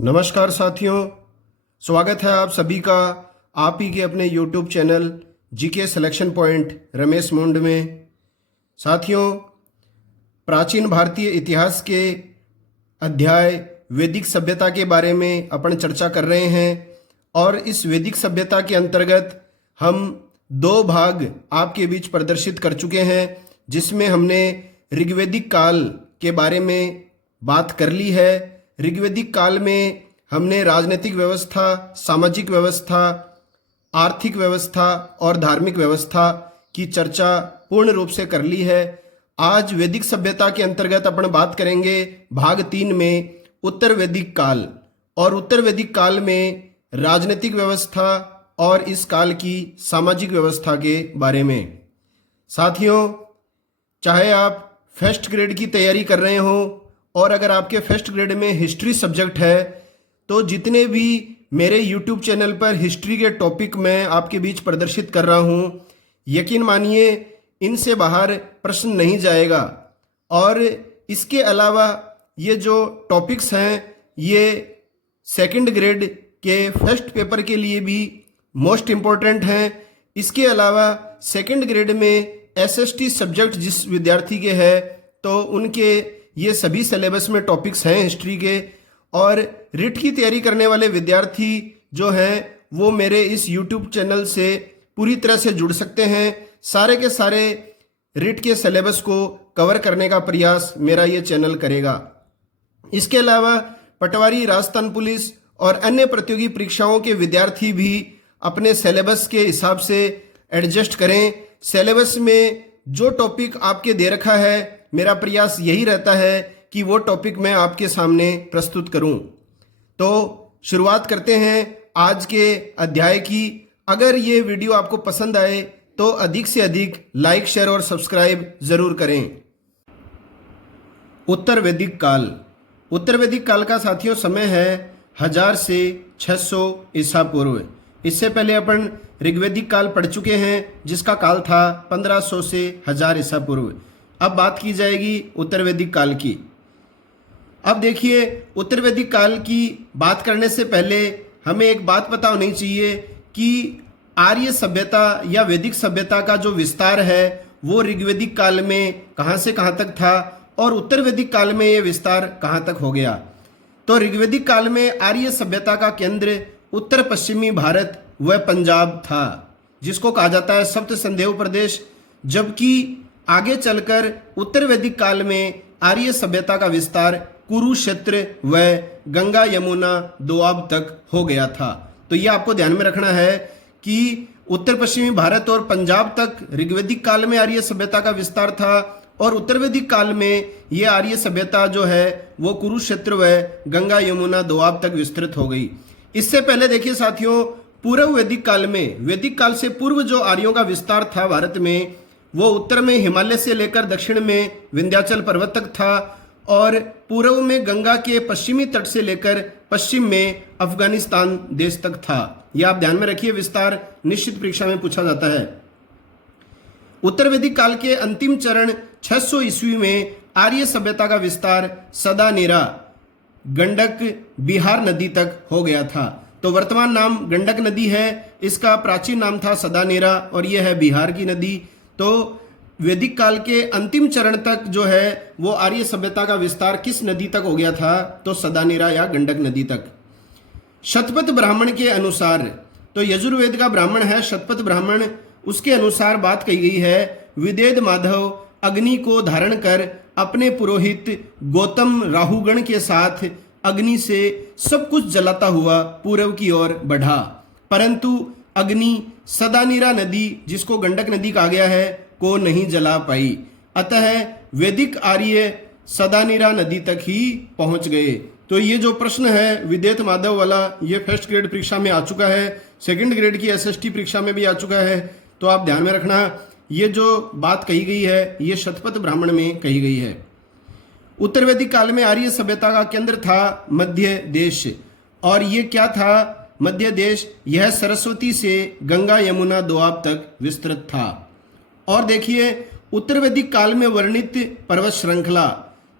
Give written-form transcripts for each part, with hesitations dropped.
नमस्कार साथियों, स्वागत है आप सभी का आप ही के अपने YouTube channel GK selection point Ramesh मुंड में। साथियों, प्राचीन भारतीय इतिहास के अध्याय वैदिक सभ्यता के बारे में अपन चर्चा कर रहे हैं और इस वैदिक सभ्यता के अंतर्गत हम दो भाग आपके बीच प्रदर्शित कर चुके हैं, जिसमें हमने ऋग्वैदिक काल के बारे में बात कर ली है। ऋग्वैदिक काल में हमने राजनीतिक व्यवस्था, सामाजिक व्यवस्था, आर्थिक व्यवस्था और धार्मिक व्यवस्था की चर्चा पूर्ण रूप से कर ली है। आज वैदिक सभ्यता के अंतर्गत अपन बात करेंगे भाग 3 में उत्तर वैदिक काल, और उत्तर वैदिक काल में राजनीतिक व्यवस्था और इस काल की सामाजिक व्यवस्था के बारे में। साथियों, चाहे आप फर्स्ट ग्रेड की तैयारी कर रहे हो और अगर आपके फर्स्ट ग्रेड में हिस्ट्री सब्जेक्ट है तो जितने भी मेरे YouTube चैनल पर हिस्ट्री के टॉपिक मैं आपके बीच प्रदर्शित कर रहा हूँ, यकीन मानिए इनसे बाहर प्रश्न नहीं जाएगा। और इसके अलावा ये जो टॉपिक्स हैं ये सेकंड ग्रेड के फर्स्ट पेपर के लिए भी मोस्ट इम्पोर्टेंट हैं। इसके अलावा सेकंड ग्रेड में SST सब्जेक्ट जिस विद्यार्थी के है तो उनके ये सभी सिलेबस में टॉपिक्स हैं हिस्ट्री के। और रिट की तैयारी करने वाले विद्यार्थी जो हैं वो मेरे इस YouTube चैनल से पूरी तरह से जुड़ सकते हैं। सारे के सारे रिट के सिलेबस को कवर करने का प्रयास मेरा ये चैनल करेगा। इसके अलावा पटवारी, राजस्थान पुलिस और अन्य प्रतियोगी परीक्षाओं के विद्यार्थी भी अपने सिलेबस के हिसाब से एडजस्ट करें। सिलेबस में जो टॉपिक आपके दे रखा है, मेरा प्रयास यही रहता है कि वो टॉपिक मैं आपके सामने प्रस्तुत करूं। तो शुरुआत करते हैं आज के अध्याय की। अगर ये वीडियो आपको पसंद आए तो अधिक से अधिक लाइक, शेयर और सब्सक्राइब जरूर करें। उत्तर वैदिक काल। उत्तर वैदिक काल का साथियों समय है 1000 से 600 ईसा पूर्व। इससे पहले अपन ऋग्वैदिक काल पढ़ चुके हैं जिसका काल था 1500 से 1000 ईसा पूर्व। अब बात की जाएगी उत्तर वैदिक काल की। अब देखिए, उत्तर वैदिक काल की बात करने से पहले हमें एक बात पता होनी चाहिए कि आर्य सभ्यता या वैदिक सभ्यता का जो विस्तार है वो ऋग्वैदिक काल में कहाँ से कहाँ तक था और उत्तर वैदिक काल में ये विस्तार कहाँ तक हो गया। तो ऋग्वैदिक काल में आर्य सभ्यता का केंद्र उत्तर पश्चिमी भारत व पंजाब था, जिसको कहा जाता है सप्त संदेव प्रदेश। जबकि आगे चलकर उत्तर वैदिक काल में आर्य सभ्यता का विस्तार कुरुक्षेत्र व गंगा यमुना दोआब तक हो गया था। तो ये आपको ध्यान में रखना है कि उत्तर पश्चिमी भारत और पंजाब तक ऋग्वैदिक काल में आर्य सभ्यता का विस्तार था और उत्तर वैदिक काल में ये आर्य सभ्यता जो है वो कुरुक्षेत्र व गंगा यमुना दोआब तक विस्तृत हो गई। इससे पहले देखिए साथियों, पूर्व वैदिक काल में, वैदिक काल से पूर्व जो आर्यों का विस्तार था भारत में, वो उत्तर में हिमालय से लेकर दक्षिण में विंध्याचल पर्वत तक था और पूर्व में गंगा के पश्चिमी तट से लेकर पश्चिम में अफगानिस्तान देश तक था। यह आप ध्यान में रखिए, विस्तार निश्चित परीक्षा में पूछा जाता है। उत्तर वैदिक काल के अंतिम चरण 600 ईस्वी में आर्य सभ्यता का विस्तार सदानेरा, गंडक, बिहार नदी तक हो गया था। तो वर्तमान नाम गंडक नदी है, इसका प्राचीन नाम था सदानेरा और यह है बिहार की नदी। तो वैदिक काल के अंतिम चरण तक जो है वो आर्य सभ्यता का विस्तार किस नदी तक हो गया था, तो सदानेरा या गंडक नदी तक। शतपथ ब्राह्मण के अनुसार, तो यजुर्वेद का ब्राह्मण है शतपथ ब्राह्मण, उसके अनुसार बात कही गई है, विदेद माधव अग्नि को धारण कर अपने पुरोहित गौतम राहुगण के साथ अग्नि से सब कुछ जलाता हुआ पूर्व की ओर बढ़ा, परंतु अग्नि सदानीरा नदी, जिसको गंडक नदी कहा गया है, को नहीं जला पाई। अतः वैदिक आर्य सदानीरा नदी तक ही पहुंच गए। तो ये जो प्रश्न है विदेत माधव वाला, ये फर्स्ट ग्रेड परीक्षा में आ चुका है, सेकंड ग्रेड की SST परीक्षा में भी आ चुका है। तो आप ध्यान में रखना, ये जो बात कही गई है ये शतपथ ब्राह्मण में कही गई है। उत्तर वैदिक काल में आर्य सभ्यता का केंद्र था मध्य देश। और ये क्या था मध्य देश? यह सरस्वती से गंगा यमुना दोआब तक विस्तृत था। और देखिए, उत्तर वैदिक काल में वर्णित पर्वत श्रृंखला,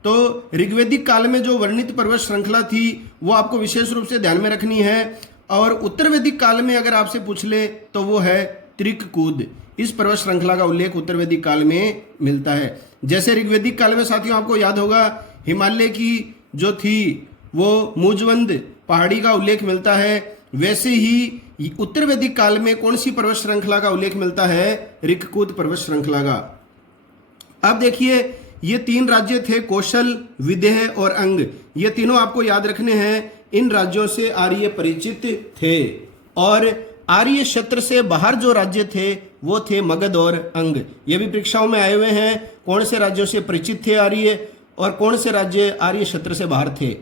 तो ऋग्वेदिक काल में जो वर्णित पर्वत श्रृंखला थी वो आपको विशेष रूप से ध्यान में रखनी है। और उत्तर वैदिक काल में अगर आपसे पूछ ले तो वो है त्रिककूद। इस पर्वत श्रृंखला का उल्लेख उत्तर वैदिक काल में मिलता है। जैसे ऋग्वेदिक काल में साथियों आपको याद होगा हिमालय की जो थी वो मुजवंद पहाड़ी का उल्लेख मिलता है, वैसे ही उत्तर वैदिक काल में कौन सी पर्वत श्रृंखला का उल्लेख मिलता है? ऋक्कूद पर्वत श्रृंखला का। अब देखिए ये 3 राज्य थे, कौशल, विदेह और अंग। ये तीनों आपको याद रखने हैं। इन राज्यों से आर्य परिचित थे और आर्य क्षेत्र से बाहर जो राज्य थे वो थे मगध और अंग। ये भी परीक्षाओं में आए हुए हैं, कौन से राज्यों से परिचित थे आर्य और कौन से राज्य आर्य क्षेत्र से बाहर थे।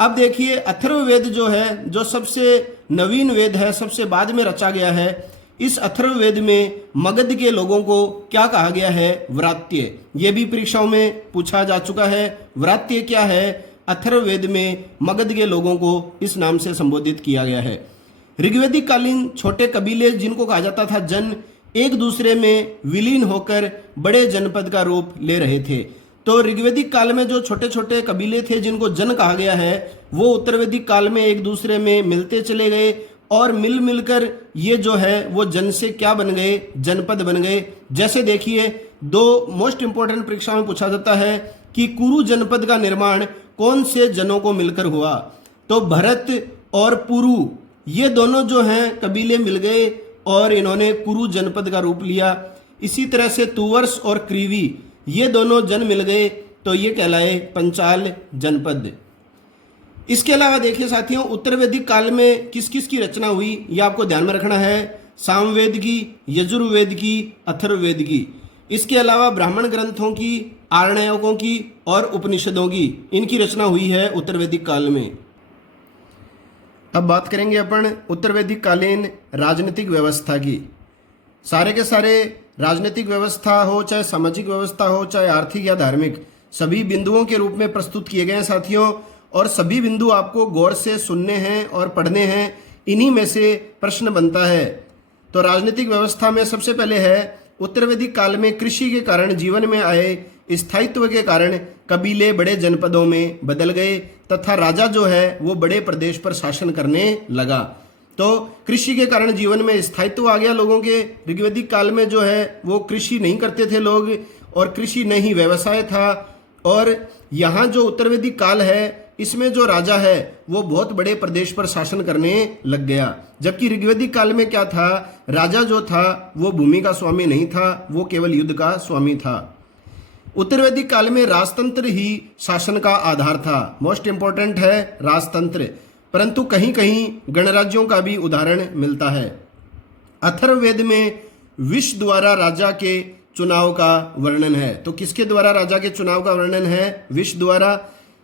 अब देखिए अथर्ववेद जो है, जो सबसे नवीन वेद है, सबसे बाद में रचा गया है, इस अथर्ववेद में मगध के लोगों को क्या कहा गया है? व्रात्य। ये भी परीक्षाओं में पूछा जा चुका है। व्रात्य क्या है? अथर्ववेद में मगध के लोगों को इस नाम से संबोधित किया गया है। ऋग्वेदिक कालीन छोटे कबीले जिनको कहा जाता था जन, एक दूसरे में विलीन होकर बड़े जनपद का रूप ले रहे थे। तो ऋग्वेदिक काल में जो छोटे छोटे कबीले थे जिनको जन कहा गया है, वो उत्तर वैदिक काल में एक दूसरे में मिलते चले गए और मिल मिलकर ये जो है वो जन से क्या बन गए? जनपद बन गए। जैसे देखिए 2 मोस्ट इंपोर्टेंट परीक्षा में पूछा जाता है कि कुरु जनपद का निर्माण कौन से जनों को मिलकर हुआ? तो भरत और पुरु ये दोनों जो हैं कबीले मिल गए और इन्होंने कुरु जनपद का रूप लिया। इसी तरह से तुवर्स और क्रीवी ये दोनों जन मिल गए तो ये कहलाए पंचाल जनपद। इसके अलावा देखिए साथियों उत्तर वैदिक काल में किस किस की रचना हुई ये आपको ध्यान में रखना है। सामवेद की, यजुर्वेद की, अथर्ववेद की। इसके अलावा ब्राह्मण ग्रंथों की, आरण्यकों की और उपनिषदों की, इनकी रचना हुई है उत्तर वैदिक काल में। अब बात करेंगे अपन उत्तर वैदिक कालीन राजनीतिक व्यवस्था की। सारे के सारे राजनीतिक व्यवस्था हो, चाहे सामाजिक व्यवस्था हो, चाहे आर्थिक या धार्मिक, सभी बिंदुओं के रूप में प्रस्तुत किए गए हैं साथियों। और सभी बिंदु आपको गौर से सुनने हैं और पढ़ने हैं। इन्हीं में से प्रश्न बनता है। तो राजनीतिक व्यवस्था में सबसे पहले है उत्तर वैदिक काल में कृषि के कारण जीवन में आए स्थायित्व के कारण कबीले बड़े जनपदों में बदल गए तथा राजा जो है वो बड़े प्रदेश पर शासन करने लगा। तो कृषि के कारण जीवन में स्थायित्व आ गया लोगों के। ऋग्वेदिक काल में जो है वो कृषि नहीं करते थे लोग और कृषि नहीं व्यवसाय था। और यहाँ जो उत्तर वैदिक काल है इसमें जो राजा है वो बहुत बड़े प्रदेश पर शासन करने लग गया। जबकि ऋग्वेदिक काल में क्या था? राजा जो था वो भूमि का स्वामी नहीं था, वो केवल युद्ध का स्वामी था। उत्तर वैदिक काल में राजतंत्र ही शासन का आधार था। मोस्ट इंपॉर्टेंट है राजतंत्र, परंतु कहीं कहीं गणराज्यों का भी उदाहरण मिलता है। अथर्ववेद में विष द्वारा राजा के चुनाव का वर्णन है। तो किसके द्वारा राजा के चुनाव का वर्णन है? विष द्वारा।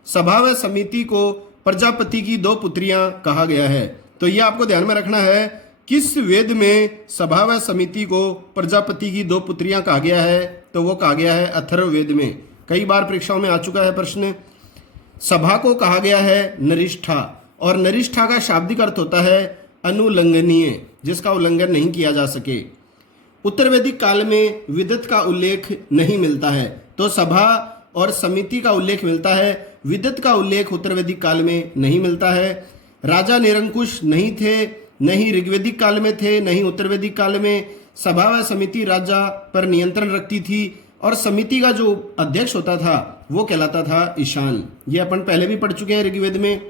सभा व समिति को प्रजापति की 2 पुत्रियां कहा गया है। तो यह आपको ध्यान में रखना है, किस वेद में सभा व समिति को प्रजापति की 2 पुत्रियां कहा गया है? तो वो कहा गया है अथर्ववेद में। कई बार परीक्षाओं में आ चुका है प्रश्न। सभा को कहा गया है नरिष्ठा, और नरिष्ठा का शाब्दिक अर्थ होता है अनुल्लंघनीय, जिसका उल्लंघन नहीं किया जा सके। उत्तर वैदिक काल में विदत का उल्लेख नहीं मिलता है। तो सभा और समिति का उल्लेख मिलता है, विदत का उल्लेख उत्तर वैदिक काल में नहीं मिलता है। राजा निरंकुश नहीं थे, नहीं ऋग्वेदिक काल में थे, नहीं उत्तर वैदिक काल में। सभा व समिति राजा पर नियंत्रण रखती थी और समिति का जो अध्यक्ष होता था वो कहलाता था ईशान। ये अपन पहले भी पढ़ चुके हैं ऋग्वेद में।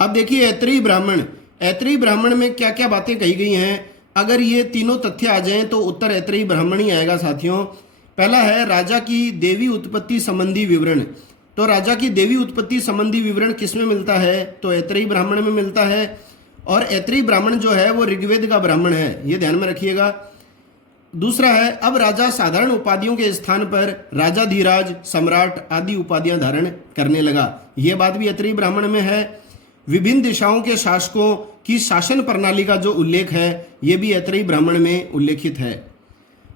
अब देखिए ऐत्रेयी ब्राह्मण, ऐत्रेयी ब्राह्मण में क्या क्या बातें कही गई हैं। अगर ये तीनों तथ्य आ जाएं तो उत्तर ऐत्रेयी ब्राह्मण ही आएगा साथियों। पहला है राजा की देवी उत्पत्ति संबंधी विवरण। तो राजा की देवी उत्पत्ति संबंधी विवरण किस में मिलता है? तो ऐत्रेयी ब्राह्मण में मिलता है। और ऐत्रेयी ब्राह्मण जो है वो ऋग्वेद का ब्राह्मण है, ये ध्यान में रखिएगा। दूसरा है अब राजा साधारण उपाधियों के स्थान पर राजाधिराज, सम्राट आदि उपाधियां धारण करने लगा। ये बात भी ऐत्रेयी ब्राह्मण में है। विभिन्न दिशाओं के शासकों की शासन प्रणाली का जो उल्लेख है ये भी ऐत्रेयी ब्राह्मण में उल्लेखित है।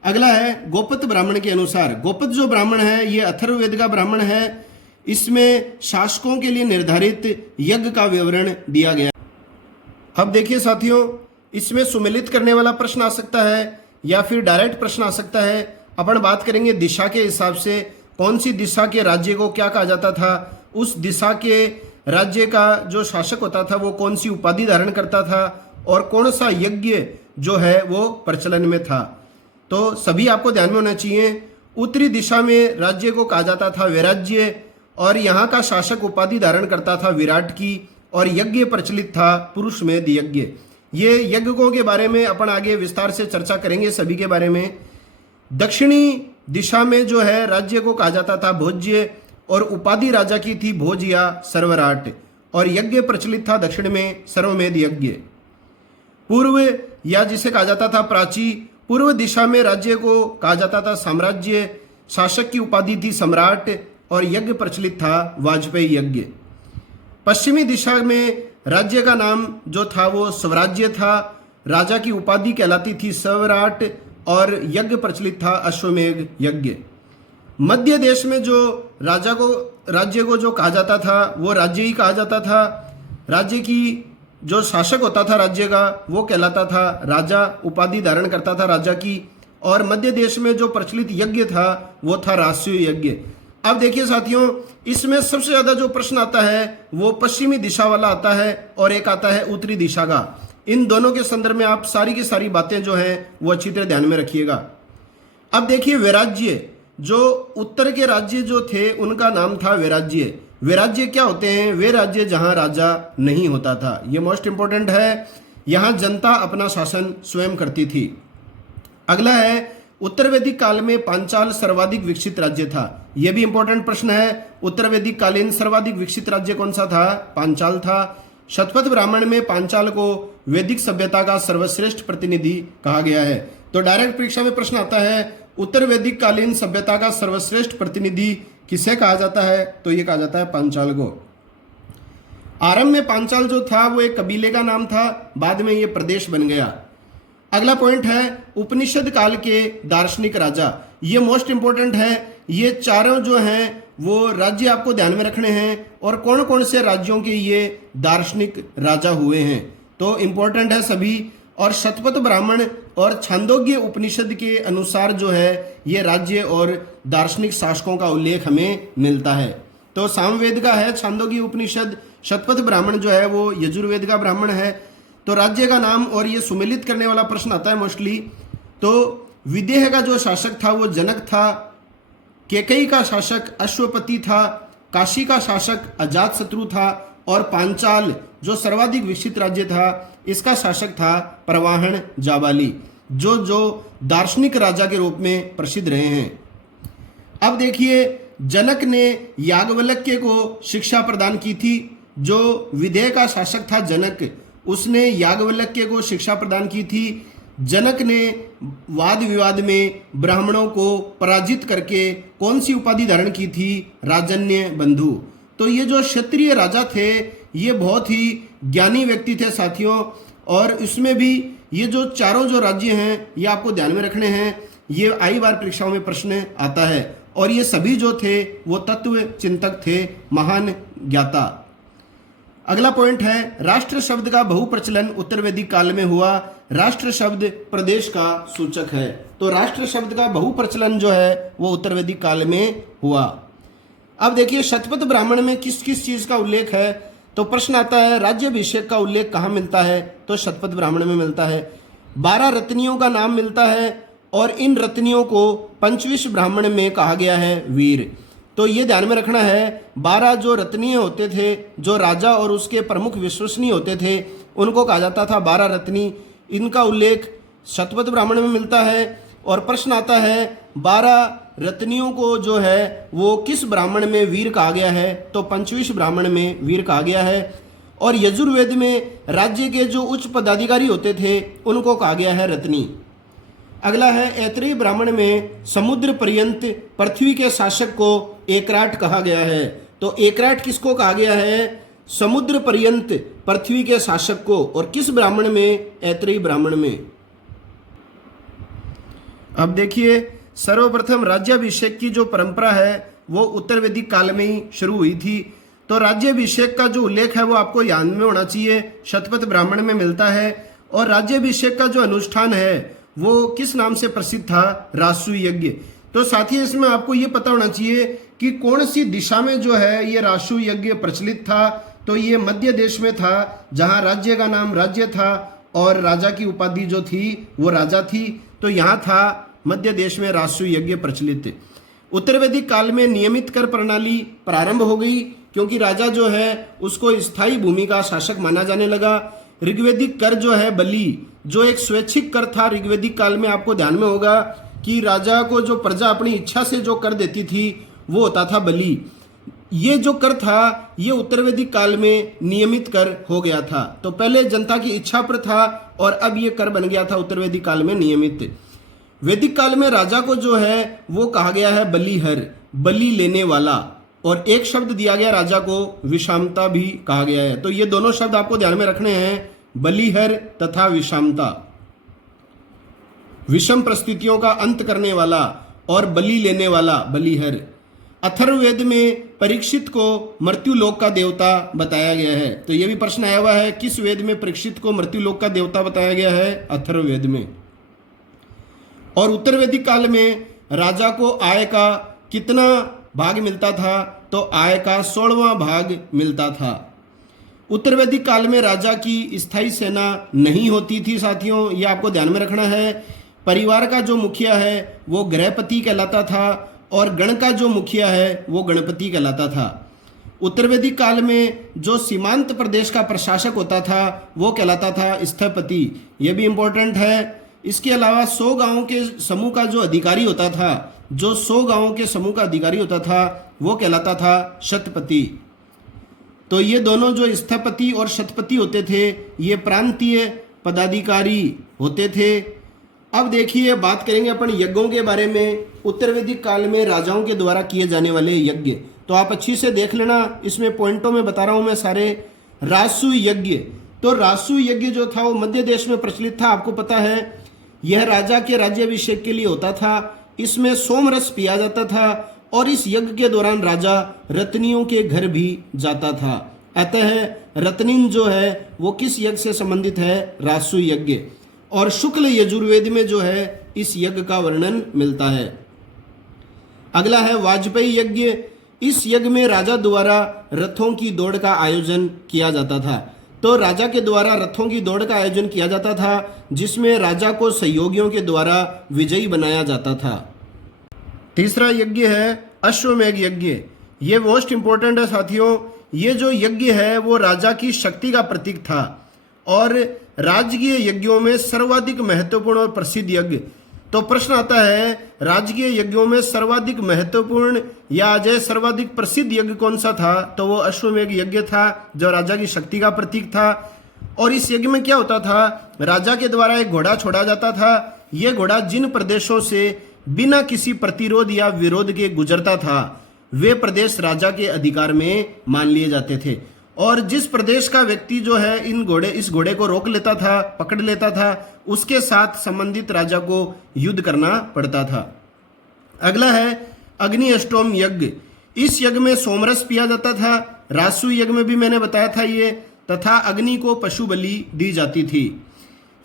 अगला है गोपत ब्राह्मण के अनुसार। गोपत जो ब्राह्मण है ये अथर्ववेद का ब्राह्मण है। इसमें शासकों के लिए निर्धारित यज्ञ का विवरण दिया गया। अब देखिए साथियों, इसमें सुमेलित करने वाला प्रश्न आ सकता है या फिर डायरेक्ट प्रश्न आ सकता है। अपन बात करेंगे दिशा के हिसाब से कौन सी दिशा के राज्य को क्या कहा जाता था, उस दिशा के राज्य का जो शासक होता था वो कौन सी उपाधि धारण करता था, और कौन सा यज्ञ जो है वो प्रचलन में था। तो सभी आपको ध्यान में होना चाहिए। उत्तरी दिशा में राज्य को कहा जाता था वैराज्य, और यहाँ का शासक उपाधि धारण करता था विराट की, और यज्ञ प्रचलित था पुरुषमेध यज्ञ। ये यज्ञों के बारे में अपन आगे विस्तार से चर्चा करेंगे सभी के बारे में। दक्षिणी दिशा में जो है राज्य को कहा जाता था भोज्य, और उपाधि राजा की थी भोज या सर्वराट, और यज्ञ प्रचलित था दक्षिण में सर्वमेध यज्ञ। पूर्व या जिसे कहा जाता था प्राची, पूर्व दिशा में राज्य को कहा जाता था साम्राज्य, शासक की उपाधि थी सम्राट, और यज्ञ प्रचलित था वाजपेयी यज्ञ। पश्चिमी दिशा में राज्य का नाम जो था वो स्वराज्य था, राजा की उपाधि कहलाती थी स्वराट, और यज्ञ प्रचलित था अश्वमेध यज्ञ। मध्य देश में जो राज्य को जो कहा जाता था वो राज्य ही कहा जाता था। राज्य की जो शासक होता था राज्य का वो कहलाता था राजा, उपाधि धारण करता था राजा की, और मध्य देश में जो प्रचलित यज्ञ था वो था राष्ट्रीय यज्ञ। अब देखिए साथियों, इसमें सबसे ज्यादा जो प्रश्न आता है वो पश्चिमी दिशा वाला आता है, और एक आता है उत्तरी दिशा का। इन दोनों के संदर्भ में आप सारी की सारी बातें जो हैं वो अच्छी तरह ध्यान में रखिएगा। अब देखिए वैराज्य, जो उत्तर के राज्य जो थे उनका नाम था वैराज्य। वैराज्य क्या होते हैं? वे राज्य जहां राजा नहीं होता था। ये मोस्ट इंपॉर्टेंट है। यहां जनता अपना शासन स्वयं करती थी। अगला है उत्तर वैदिक काल में पांचाल सर्वाधिक विकसित राज्य था। यह भी इंपॉर्टेंट प्रश्न है। उत्तर वैदिक कालीन सर्वाधिक विकसित राज्य कौन सा था? पांचाल था। शतपथ ब्राह्मण में पांचाल को वैदिक सभ्यता का सर्वश्रेष्ठ प्रतिनिधि कहा गया है। तो डायरेक्ट परीक्षा में प्रश्न आता है उत्तर वैदिक कालीन सभ्यता का सर्वश्रेष्ठ प्रतिनिधि किसे कहा जाता है? तो ये कहा जाता है पांचाल को। आरंभ में पांचाल जो था वो एक कबीले का नाम था, बाद में ये प्रदेश बन गया। अगला पॉइंट है उपनिषद काल के दार्शनिक राजा। ये मोस्ट इंपॉर्टेंट है। ये चारों जो हैं वो राज्य आपको ध्यान में रखने हैं, और कौन कौन से राज्यों के ये दार्शनिक राजा हुए हैं तो इंपॉर्टेंट है सभी। और शतपथ ब्राह्मण और छांदोग्य उपनिषद के अनुसार जो है ये राज्य और दार्शनिक शासकों का उल्लेख हमें मिलता है। तो सामवेद का है छांदोग्य उपनिषद, शतपथ ब्राह्मण जो है वो यजुर्वेद का ब्राह्मण है। तो राज्य का नाम और ये सुमेलित करने वाला प्रश्न आता है मोस्टली। तो विदेह का जो शासक था वो जनक था, केकई का शासक अश्वपति था, काशी का शासक अजातशत्रु था, और पांचाल जो सर्वाधिक विकसित राज्य था इसका शासक था प्रवाहन जाबाली, जो दार्शनिक राजा के रूप में प्रसिद्ध रहे हैं। अब देखिए जनक ने याज्ञवल्क्य को शिक्षा प्रदान की थी। जो विदेह का शासक था जनक, उसने याज्ञवल्क्य को शिक्षा प्रदान की थी। जनक ने वाद विवाद में ब्राह्मणों को पराजित करके कौन सी उपाधि धारण की थी? राजन्य बंधु। तो ये जो क्षत्रिय राजा थे ये बहुत ही ज्ञानी व्यक्ति थे साथियों, और इसमें भी ये जो चारों जो राज्य हैं ये आपको ध्यान में रखने हैं। ये आई बार परीक्षाओं में प्रश्न आता है, और ये सभी जो थे वो तत्व चिंतक थे, महान ज्ञाता। अगला पॉइंट है राष्ट्र शब्द का बहुप्रचलन उत्तर वैदिक काल में हुआ। राष्ट्र शब्द प्रदेश का सूचक है। तो राष्ट्र शब्द का बहुप्रचलन जो है वो उत्तर वैदिक काल में हुआ। अब देखिए शतपथ ब्राह्मण में किस किस चीज का उल्लेख है? तो प्रश्न आता है राज्याभिषेक का उल्लेख कहाँ मिलता है? तो शतपथ ब्राह्मण में मिलता है। 12 रत्नियों का नाम मिलता है, और इन रत्नियों को पंचविश ब्राह्मण में कहा गया है वीर। तो ये ध्यान में रखना है 12 जो रत्नीय होते थे, जो राजा और उसके प्रमुख विश्वसनीय होते थे, उनको कहा जाता था 12 रत्नी। इनका उल्लेख शतपथ ब्राह्मण में मिलता है। और प्रश्न आता है 12 रत्नियों को जो है वो किस ब्राह्मण में वीर कहा गया है? तो पंचविश ब्राह्मण में वीर कहा गया है। और यजुर्वेद में राज्य के जो उच्च पदाधिकारी होते थे उनको कहा गया है रत्नी। अगला है ऐत्रेय ब्राह्मण में समुद्र पर्यंत पृथ्वी के शासक को एकराट कहा गया है। तो एकराट किसको कहा गया है? समुद्र पर्यंत पृथ्वी के शासक को। और किस ब्राह्मण में? ऐत्रेय ब्राह्मण में। अब देखिए सर्वप्रथम राज्याभिषेक की जो परंपरा है वो उत्तर वैदिक काल में ही शुरू हुई थी। तो राज्याभिषेक का जो उल्लेख है वो आपको याद में होना चाहिए, शतपथ ब्राह्मण में मिलता है। और राज्याभिषेक का जो अनुष्ठान है वो किस नाम से प्रसिद्ध था? राजसूय यज्ञ। तो साथ ही इसमें आपको ये पता होना चाहिए कि कौन सी दिशा में जो है ये राजसूय यज्ञ प्रचलित था। तो ये मध्य देश में था, जहां राज्य का नाम राज्य था और राजा की उपाधि जो थी वो राजा थी। तो यहाँ था मध्य देश में राजसूय यज्ञ प्रचलित। उत्तर वैदिक काल में नियमित कर प्रणाली प्रारंभ हो गई, क्योंकि राजा जो है उसको स्थायी भूमि का शासक माना जाने लगा। ऋग्वेदिक कर जो है बलि, जो एक स्वैच्छिक कर था ऋग्वेदिक काल में, आपको ध्यान में होगा कि राजा को जो प्रजा अपनी इच्छा से जो कर देती थी वो होता था बलि। ये जो कर था ये उत्तर वैदिक काल में नियमित कर हो गया था। तो पहले जनता की इच्छा पर था और अब ये कर बन गया था उत्तर वैदिक काल में नियमित। वैदिक काल में राजा को जो है वो कहा गया है बलिहर, बलि लेने वाला, और एक शब्द दिया गया राजा को विषामता भी कहा गया है। तो ये दोनों शब्द आपको ध्यान में रखने हैं, बलिहर तथा विषामता। विषम परिस्थितियों का अंत करने वाला और बलि लेने वाला बलिहर। अथर्ववेद में परीक्षित को मृत्युलोक का देवता बताया गया है। तो ये भी प्रश्न आया हुआ है, किस वेद में परीक्षित को मृत्युलोक का देवता बताया गया है? अथर्ववेद में। और उत्तर वैदिक काल में राजा को आय का कितना भाग मिलता था? तो आय का 16वां भाग मिलता था। उत्तर वैदिक काल में राजा की स्थायी सेना नहीं होती थी साथियों, ये आपको ध्यान में रखना है। परिवार का जो मुखिया है वो गृहपति कहलाता था और गण का जो मुखिया है वो गणपति कहलाता था। उत्तर वैदिक काल में जो सीमांत प्रदेश का प्रशासक होता था वो कहलाता था स्थपति, ये भी इंपॉर्टेंट है। इसके अलावा 100 गांवों के समूह का जो अधिकारी होता था, जो 100 गांवों के समूह का अधिकारी होता था वो कहलाता था शतपति। तो ये दोनों जो स्थपति और शतपति होते थे ये प्रांतीय पदाधिकारी होते थे। अब देखिए बात करेंगे अपन यज्ञों के बारे में। उत्तर वैदिक काल में राजाओं के द्वारा किए जाने वाले यज्ञ, तो आप अच्छी से देख लेना, इसमें पॉइंटों में बता रहा हूं मैं सारे। राजसूय यज्ञ, तो राजसूय यज्ञ जो था वो मध्य देश में प्रचलित था, आपको पता है। यह राजा के राज्याभिषेक के लिए होता था। इसमें सोमरस पिया जाता था और इस यज्ञ के दौरान राजा रत्नियों के घर भी जाता था। अतः रत्निन जो है वो किस यज्ञ से संबंधित है? राजसूय यज्ञ। और शुक्ल यजुर्वेद में जो है इस यज्ञ का वर्णन मिलता है। अगला है वाजपेयी यज्ञ। इस यज्ञ में राजा द्वारा रथों की दौड़ का आयोजन किया जाता था। तो राजा के द्वारा रथों की दौड़ का आयोजन किया जाता था, जिसमें राजा को सहयोगियों के द्वारा विजयी बनाया जाता था। तीसरा यज्ञ है अश्वमेघ यज्ञ। ये मोस्ट इंपॉर्टेंट है साथियों। ये जो यज्ञ है वो राजा की शक्ति का प्रतीक था और राजकीय यज्ञों में सर्वाधिक महत्वपूर्ण और प्रसिद्ध यज्ञ। तो प्रश्न आता है, राजकीय यज्ञों में सर्वाधिक महत्वपूर्ण या अजय सर्वाधिक प्रसिद्ध यज्ञ कौन सा था? तो वो अश्वमेघ यज्ञ था, जो राजा की शक्ति का प्रतीक था। और इस यज्ञ में क्या होता था? राजा के द्वारा एक घोड़ा छोड़ा जाता था। यह घोड़ा जिन प्रदेशों से बिना किसी प्रतिरोध या विरोध के गुजरता था वे प्रदेश राजा के अधिकार में मान लिए जाते थे। और जिस प्रदेश का व्यक्ति जो है इस घोड़े को रोक लेता था, पकड़ लेता था, उसके साथ संबंधित राजा को युद्ध करना पड़ता था। अगला है अग्नि अष्टोम यज्ञ। इस यज्ञ में सोमरस पिया जाता था। राजसूय यज्ञ में भी मैंने बताया था ये, तथा अग्नि को पशु बलि दी जाती थी।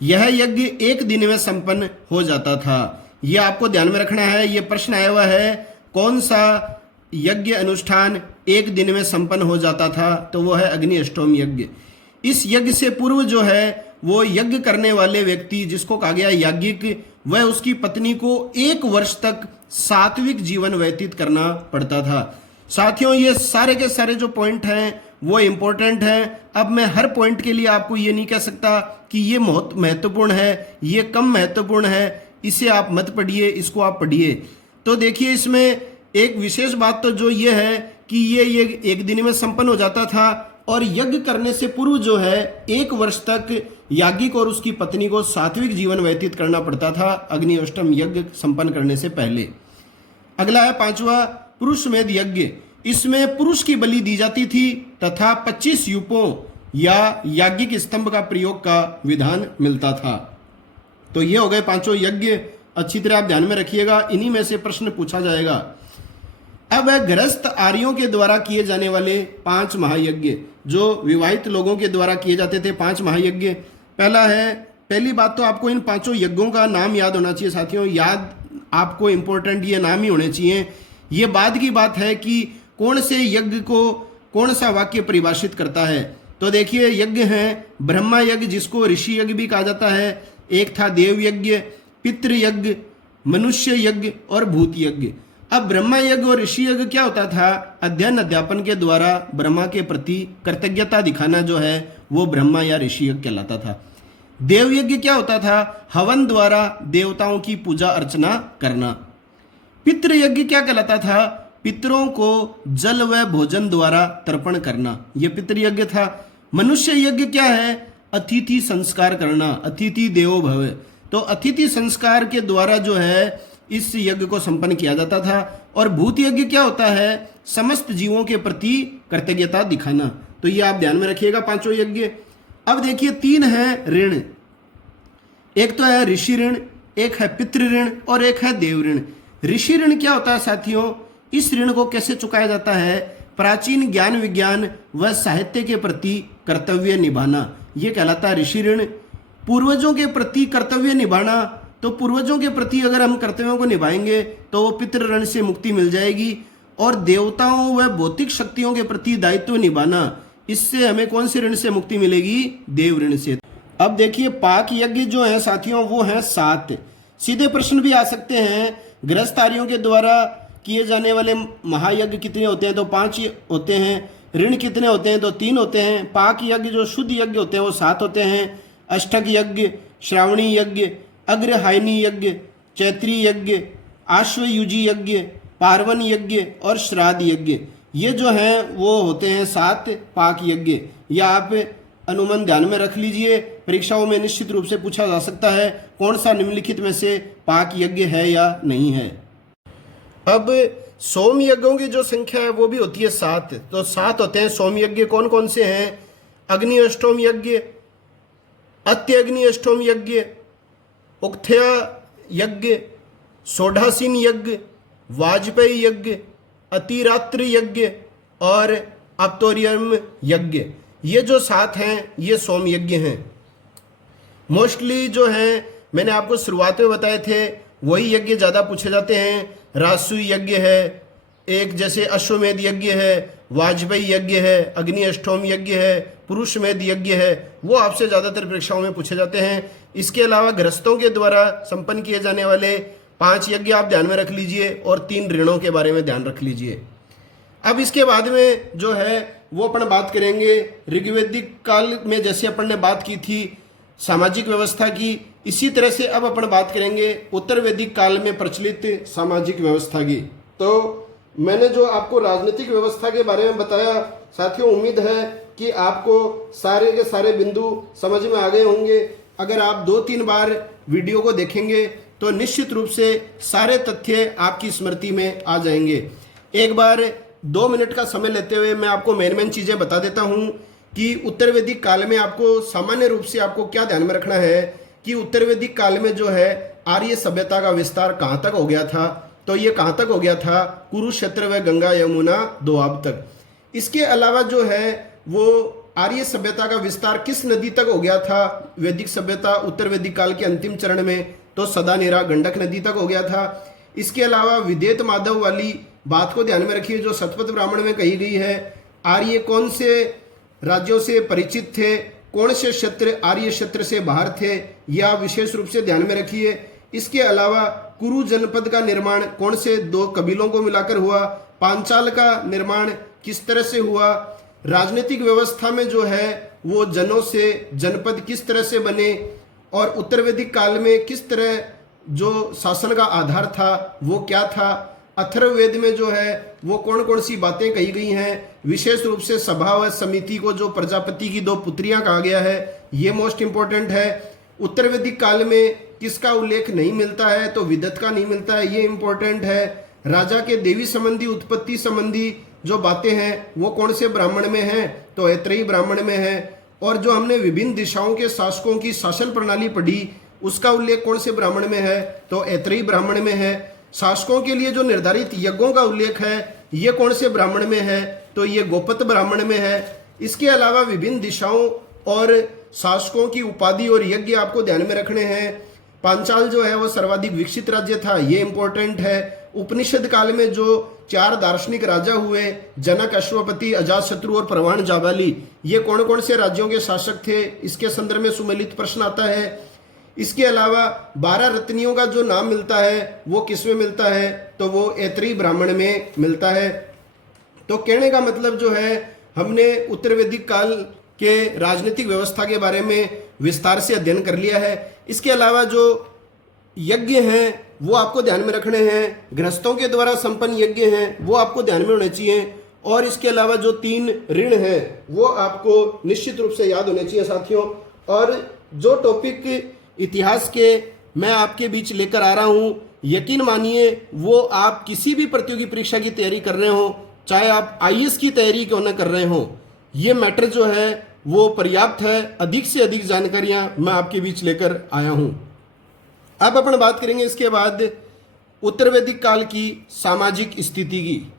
यह यज्ञ एक दिन में संपन्न हो जाता था। यह आपको ध्यान में रखना है। यह प्रश्न आया हुआ है, कौन सा यज्ञ अनुष्ठान एक दिन में संपन्न हो जाता था? तो वो है अग्नि अष्टोम यज्ञ। इस यज्ञ से पूर्व जो है वो यज्ञ करने वाले व्यक्ति, जिसको कहा गया याज्ञिक, वह उसकी पत्नी को 1 वर्ष तक सात्विक जीवन व्यतीत करना पड़ता था। साथियों ये सारे के सारे जो पॉइंट हैं वो इंपॉर्टेंट हैं। अब मैं हर पॉइंट के लिए आपको ये नहीं कह सकता कि ये बहुत महत्वपूर्ण है, ये कम महत्वपूर्ण है, इसे आप मत पढ़िए, इसको आप पढ़िए। तो देखिए इसमें एक विशेष बात तो जो ये है कि ये एक दिन में संपन्न हो जाता था और यज्ञ करने से पूर्व जो है 1 वर्ष तक याज्ञिक और उसकी पत्नी को सात्विक जीवन व्यतीत करना पड़ता था अग्नि अष्टम यज्ञ संपन्न करने से पहले। अगला है 5वां पुरुषमेध यज्ञ। इसमें पुरुष की बलि दी जाती थी तथा 25 यूपों या याज्ञिक स्तंभ का प्रयोग का विधान मिलता था। तो ये हो गए 5 यज्ञ। अच्छी तरह आप ध्यान में रखिएगा, इन्हीं में से प्रश्न पूछा जाएगा। अब है गृहस्थ आर्यों के द्वारा किए जाने वाले 5 महायज्ञ, जो विवाहित लोगों के द्वारा किए जाते थे 5 महायज्ञ। पहली बात तो आपको इन 5 यज्ञों का नाम याद होना चाहिए साथियों। याद आपको इंपॉर्टेंट ये नाम ही होने चाहिए। ये बाद की बात है कि कौन से यज्ञ को कौन सा वाक्य परिभाषित करता है। तो देखिए यज्ञ हैं ब्रह्मा यज्ञ, जिसको ऋषि यज्ञ भी कहा जाता है, एक था देव यज्ञ, पितृ यज्ञ, मनुष्य यज्ञ और भूत यज्ञ। अब ब्रह्मा यज्ञ और ऋषि यज्ञ क्या होता था? अध्ययन अध्यापन के द्वारा ब्रह्मा के प्रति कृतज्ञता दिखाना जो है वो ब्रह्मा या ऋषि यज्ञ कहलाता था। देव यज्ञ क्या होता था? हवन द्वारा देवताओं की पूजा अर्चना करना। पितृ यज्ञ क्या कहलाता था? पितरों को जल व भोजन द्वारा तर्पण करना, यह पितृ यज्ञ था। मनुष्य यज्ञ क्या है? अतिथि संस्कार करना, अतिथि देवो भव। तो अतिथि संस्कार के द्वारा जो है इस यज्ञ को संपन्न किया जाता था। और भूत यज्ञ क्या होता है? समस्त जीवों के प्रति कृतज्ञता दिखाना। तो ये आप ध्यान में रखिएगा पांचों यज्ञ। अब देखिए 3 है ऋण, एक तो है ऋषि ऋण, एक है पितृ ऋण और एक है देव ऋण। ऋषि ऋण क्या होता है साथियों? इस ऋण को कैसे चुकाया जाता है? प्राचीन ज्ञान विज्ञान व साहित्य के प्रति कर्तव्य निभाना, यह कहलाता है ऋषि ऋण। पूर्वजों के प्रति कर्तव्य निभाना, तो पूर्वजों के प्रति अगर हम कर्तव्यों को निभाएंगे तो वो पितृ ऋण से मुक्ति मिल जाएगी। और देवताओं व भौतिक शक्तियों के प्रति दायित्व निभाना, इससे हमें कौन से ऋण से मुक्ति मिलेगी? देव ऋण से। अब देखिए पाक यज्ञ जो है साथियों वो है 7। सीधे प्रश्न भी आ सकते हैं, गृहस्थ आर्यों के द्वारा किए जाने वाले महायज्ञ कितने होते हैं? तो 5 होते हैं। ऋण कितने होते हैं? तो 3 होते हैं। पाक यज्ञ जो शुद्ध यज्ञ होते हैं वो 7 होते हैं। अष्टक यज्ञ, श्रावणी यज्ञ, अग्रहायनी यज्ञ, चैत्री यज्ञ, आश्वयुजी यज्ञ, पार्वन यज्ञ और श्राद्ध यज्ञ, ये जो हैं वो होते हैं 7 पाक यज्ञ। या आप अनुमान ध्यान में रख लीजिए, परीक्षाओं में निश्चित रूप से पूछा जा सकता है कौन सा निम्नलिखित में से पाक यज्ञ है या नहीं है। अब सोम यज्ञों की जो संख्या है वो भी होती है 7। तो 7 होते हैं सोम यज्ञ। कौन कौन से हैं? अग्नि अष्टोम यज्ञ, अत्य अग्नि अष्टोम यज्ञ, उक्थ्या यज्ञ, सोढ़ासीन यज्ञ, वाजपेयी यज्ञ, अतिरात्र यज्ञ और अप्तोरियम यज्ञ। ये जो 7 हैं ये सोम यज्ञ हैं। मोस्टली जो हैं मैंने आपको शुरुआत में बताए थे वही यज्ञ ज़्यादा पूछे जाते हैं। रासु यज्ञ है एक, जैसे अश्वमेध यज्ञ है, वाजपेयी यज्ञ है, अग्नि अष्टोम यज्ञ है, पुरुषमेध यज्ञ है, वो आपसे ज़्यादातर परीक्षाओं में पूछे जाते हैं। इसके अलावा गृहस्थों के द्वारा संपन्न किए जाने वाले 5 यज्ञ आप ध्यान में रख लीजिए और 3 ऋणों के बारे में ध्यान रख लीजिए। अब इसके बाद में जो है वो अपन बात करेंगे ऋग्वेदिक काल में, जैसे अपन ने बात की थी सामाजिक व्यवस्था की, इसी तरह से अब अपन बात करेंगे उत्तर वैदिक काल में प्रचलित सामाजिक व्यवस्था की। तो मैंने जो आपको राजनीतिक व्यवस्था के बारे में बताया साथियों, उम्मीद है कि आपको सारे के सारे बिंदु समझ में आ गए होंगे। अगर आप 2-3 बार वीडियो को देखेंगे तो निश्चित रूप से सारे तथ्य आपकी स्मृति में आ जाएंगे। एक बार 2 मिनट का समय लेते हुए मैं आपको मेन चीज़ें बता देता हूँ कि उत्तर वैदिक काल में आपको सामान्य रूप से आपको क्या ध्यान में रखना है कि उत्तर वैदिक काल में जो है आर्य सभ्यता का विस्तार कहाँ तक हो गया था। तो ये कहाँ तक हो गया था? कुरुक्षेत्र व गंगा यमुना दोआब तक। इसके अलावा जो है वो आर्य सभ्यता का विस्तार किस नदी तक हो गया था? वैदिक सभ्यता उत्तर वैदिक काल के अंतिम चरण में तो सदानेरा गंडक नदी तक हो गया था। इसके अलावा विदेत माधव वाली बात को ध्यान में रखिए जो शतपथ ब्राह्मण में कही गई है। आर्य कौन से राज्यों से परिचित थे, कौन से क्षेत्र आर्य क्षेत्र से बाहर थे, यह विशेष रूप से ध्यान में रखिए। इसके अलावा कुरु जनपद का निर्माण कौन से 2 कबीलों को मिलाकर हुआ, पांचाल का निर्माण किस तरह से हुआ, राजनीतिक व्यवस्था में जो है वो जनों से जनपद किस तरह से बने और उत्तर वैदिक काल में किस तरह जो शासन का आधार था वो क्या था। अथर्ववेद में जो है वो कौन कौन सी बातें कही गई हैं, विशेष रूप से सभा व समिति को जो प्रजापति की 2 पुत्रियां कहा गया है ये मोस्ट इंपॉर्टेंट है। उत्तर वैदिक काल में किसका उल्लेख नहीं मिलता है? तो विदत का नहीं मिलता है, ये इंपॉर्टेंट है। राजा के देवी संबंधी उत्पत्ति संबंधी जो बातें हैं वो कौन से ब्राह्मण में हैं? तो ऐत्रेयी ब्राह्मण में है। और जो हमने विभिन्न दिशाओं के शासकों की शासन प्रणाली पढ़ी उसका उल्लेख कौन से ब्राह्मण में है? तो ऐत्रेयी ब्राह्मण में है। शासकों के लिए जो निर्धारित यज्ञों का उल्लेख है ये कौन से ब्राह्मण में है? तो ये गोपत ब्राह्मण में है। इसके अलावा विभिन्न दिशाओं और शासकों की उपाधि और यज्ञ आपको ध्यान में रखने हैं। पांचाल जो है वो सर्वाधिक विकसित राज्य था, ये इंपॉर्टेंट है। उपनिषद काल में जो 4 दार्शनिक राजा हुए, जनक, अश्वपति, अजातशत्रु और परवान जाबाली, ये कौन कौन से राज्यों के शासक थे, इसके संदर्भ में सुमेलित प्रश्न आता है। इसके अलावा 12 रत्नियों का जो नाम मिलता है वो किस में मिलता है, तो वो ऐतरेय ब्राह्मण में मिलता है। तो कहने का मतलब जो है, हमने उत्तर वैदिक काल के राजनीतिक व्यवस्था के बारे में विस्तार से अध्ययन कर लिया है। इसके अलावा जो यज्ञ हैं वो आपको ध्यान में रखने हैं, गृहस्थों के द्वारा संपन्न यज्ञ हैं वो आपको ध्यान में होने चाहिए, और इसके अलावा जो 3 ऋण हैं वो आपको निश्चित रूप से याद होने चाहिए साथियों। और जो टॉपिक इतिहास के मैं आपके बीच लेकर आ रहा हूँ, यकीन मानिए वो आप किसी भी प्रतियोगी परीक्षा की तैयारी कर रहे हो, चाहे आप आईएएस की तैयारी क्यों न कर रहे हो, ये मैटर जो है वो पर्याप्त है। अधिक से अधिक जानकारियां मैं आपके बीच लेकर आया हूं। अब अपन बात करेंगे इसके बाद उत्तर वैदिक काल की सामाजिक स्थिति की।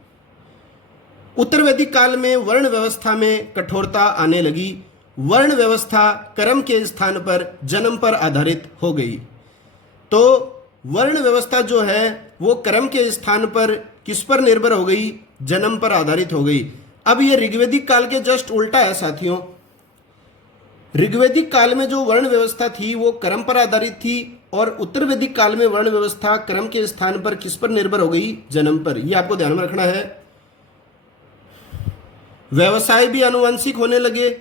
उत्तर वैदिक काल में वर्ण व्यवस्था में कठोरता आने लगी। वर्ण व्यवस्था कर्म के स्थान पर जन्म पर आधारित हो गई। तो वर्ण व्यवस्था जो है वो कर्म के स्थान पर किस पर निर्भर हो गई, जन्म पर आधारित हो गई। अब ये ऋग्वैदिक काल के जस्ट उल्टा है साथियों। ऋग्वैदिक काल में जो वर्ण व्यवस्था थी वो कर्म पर आधारित थी, और उत्तर वैदिक काल में वर्ण व्यवस्था कर्म के स्थान पर किस पर निर्भर हो गई, जन्म पर। ये आपको ध्यान में रखना है। व्यवसाय भी आनुवंशिक होने लगे।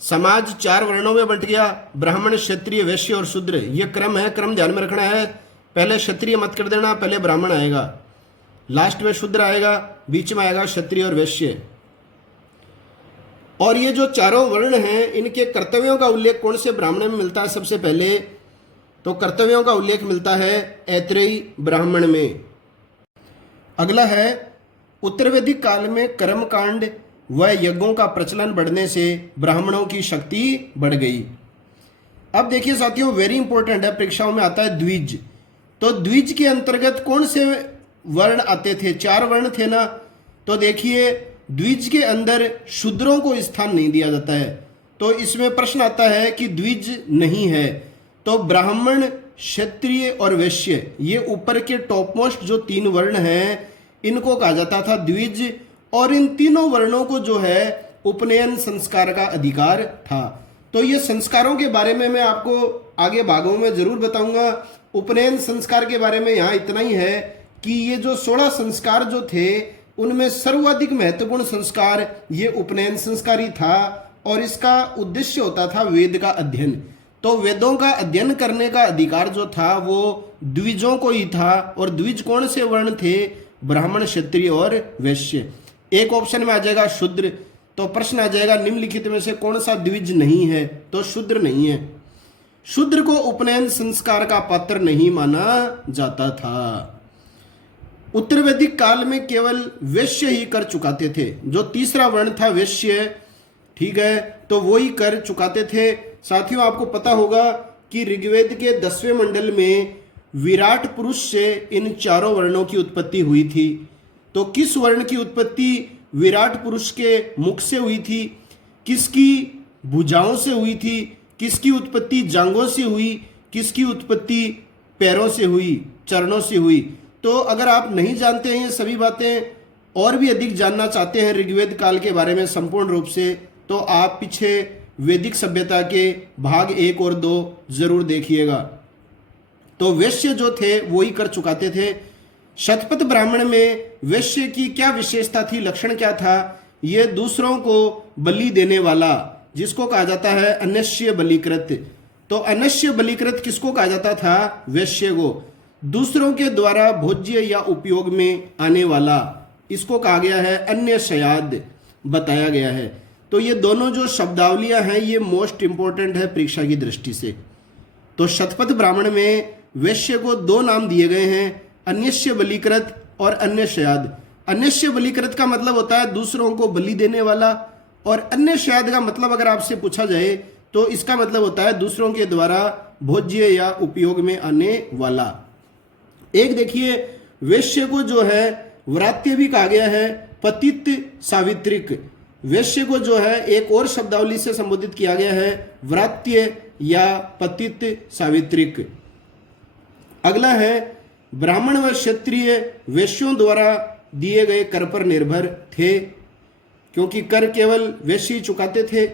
समाज 4 वर्णों में बंट गया, ब्राह्मण, क्षत्रिय, वैश्य और शूद्र। ये क्रम है, क्रम ध्यान में रखना है। पहले क्षत्रिय मत कर देना, पहले ब्राह्मण आएगा, लास्ट में शूद्र आएगा, बीच में आएगा क्षत्रिय और वैश्य। और ये जो चारों वर्ण हैं इनके कर्तव्यों का उल्लेख कौन से ब्राह्मण में मिलता है? सबसे पहले तो कर्तव्यों का उल्लेख मिलता है ऐतरेय ब्राह्मण में। अगला है उत्तर वैदिक काल में कर्मकांड व यज्ञों का प्रचलन बढ़ने से ब्राह्मणों की शक्ति बढ़ गई। अब देखिए साथियों, वेरी इंपॉर्टेंट है, परीक्षाओं में आता है द्विज। तो द्विज के अंतर्गत कौन से वर्ण आते थे? 4 वर्ण थे ना। तो देखिए द्विज के अंदर शूद्रों को स्थान नहीं दिया जाता है। तो इसमें प्रश्न आता है कि द्विज नहीं है, तो ब्राह्मण, क्षत्रिय और वैश्य, ये ऊपर के टॉप मोस्ट जो 3 वर्ण हैं इनको कहा जाता था द्विज। और इन तीनों वर्णों को जो है उपनयन संस्कार का अधिकार था। तो ये संस्कारों के बारे में मैं आपको आगे भागों में जरूर बताऊंगा। उपनयन संस्कार के बारे में यहाँ इतना ही है कि ये जो 16 संस्कार जो थे उनमें सर्वाधिक महत्वपूर्ण संस्कार ये उपनयन संस्कार ही था, और इसका उद्देश्य होता था वेद का अध्ययन। तो वेदों का अध्ययन करने का अधिकार जो था वो द्विजों को ही था। और द्विज कौन से वर्ण थे? ब्राह्मण, क्षत्रिय और वैश्य। एक ऑप्शन में आ जाएगा शूद्र। तो प्रश्न आ जाएगा निम्नलिखित में से कौन सा द्विज नहीं है? तो शूद्र नहीं है। शूद्र को उपनयन संस्कार का पात्र नहीं माना जाता था। उत्तर वैदिक काल में केवल वैश्य ही कर चुकाते थे। जो तीसरा वर्ण था वैश्य, ठीक है, तो वो ही कर चुकाते थे। साथियों आपको पता होगा कि ऋग्वेद के 10वें मंडल में विराट पुरुष से इन चारों वर्णों की उत्पत्ति हुई थी। तो किस वर्ण की उत्पत्ति विराट पुरुष के मुख से हुई थी, किसकी भुजाओं से हुई थी, किसकी उत्पत्ति जांघों से हुई, किसकी उत्पत्ति पैरों से हुई, चरणों से हुई। तो अगर आप नहीं जानते हैं ये सभी बातें और भी अधिक जानना चाहते हैं ऋग्वेद काल के बारे में संपूर्ण रूप से, तो आप पीछे वैदिक सभ्यता के भाग 1 और 2 जरूर देखिएगा। तो वैश्य जो थे वो ही कर चुकाते थे। शतपथ ब्राह्मण में वैश्य की क्या विशेषता थी, लक्षण क्या था? ये दूसरों को बलि देने वाला, जिसको कहा जाता है अनश्य बलिकृत। तो अनश्य बलिकृत किसको कहा जाता था? वैश्य को। दूसरों के द्वारा भोज्य या उपयोग में आने वाला, इसको कहा गया है अन्य शयाद, बताया गया है। तो ये दोनों जो शब्दावलियां हैं ये मोस्ट इंपॉर्टेंट है परीक्षा की दृष्टि से। तो शतपथ ब्राह्मण में वैश्य को 2 नाम दिए गए हैं, अन्यश्य बलिकृत और अन्य शयाद। अन्यश्य बलिकृत का मतलब होता है दूसरों को बलि देने वाला, और अन्य शयाद का मतलब अगर आपसे पूछा जाए तो इसका मतलब होता है दूसरों के द्वारा भोज्य या उपयोग में आने वाला। एक देखिए वैश्य को जो है व्रात्य भी कहा गया है, पतित सावित्रिक। वैश्य को जो है एक और शब्दावली से संबोधित किया गया है, व्रात्य या पतित सावित्रिक। अगला है ब्राह्मण व क्षत्रिय वैश्यों द्वारा दिए गए कर पर निर्भर थे, क्योंकि कर केवल वैश्य ही चुकाते थे।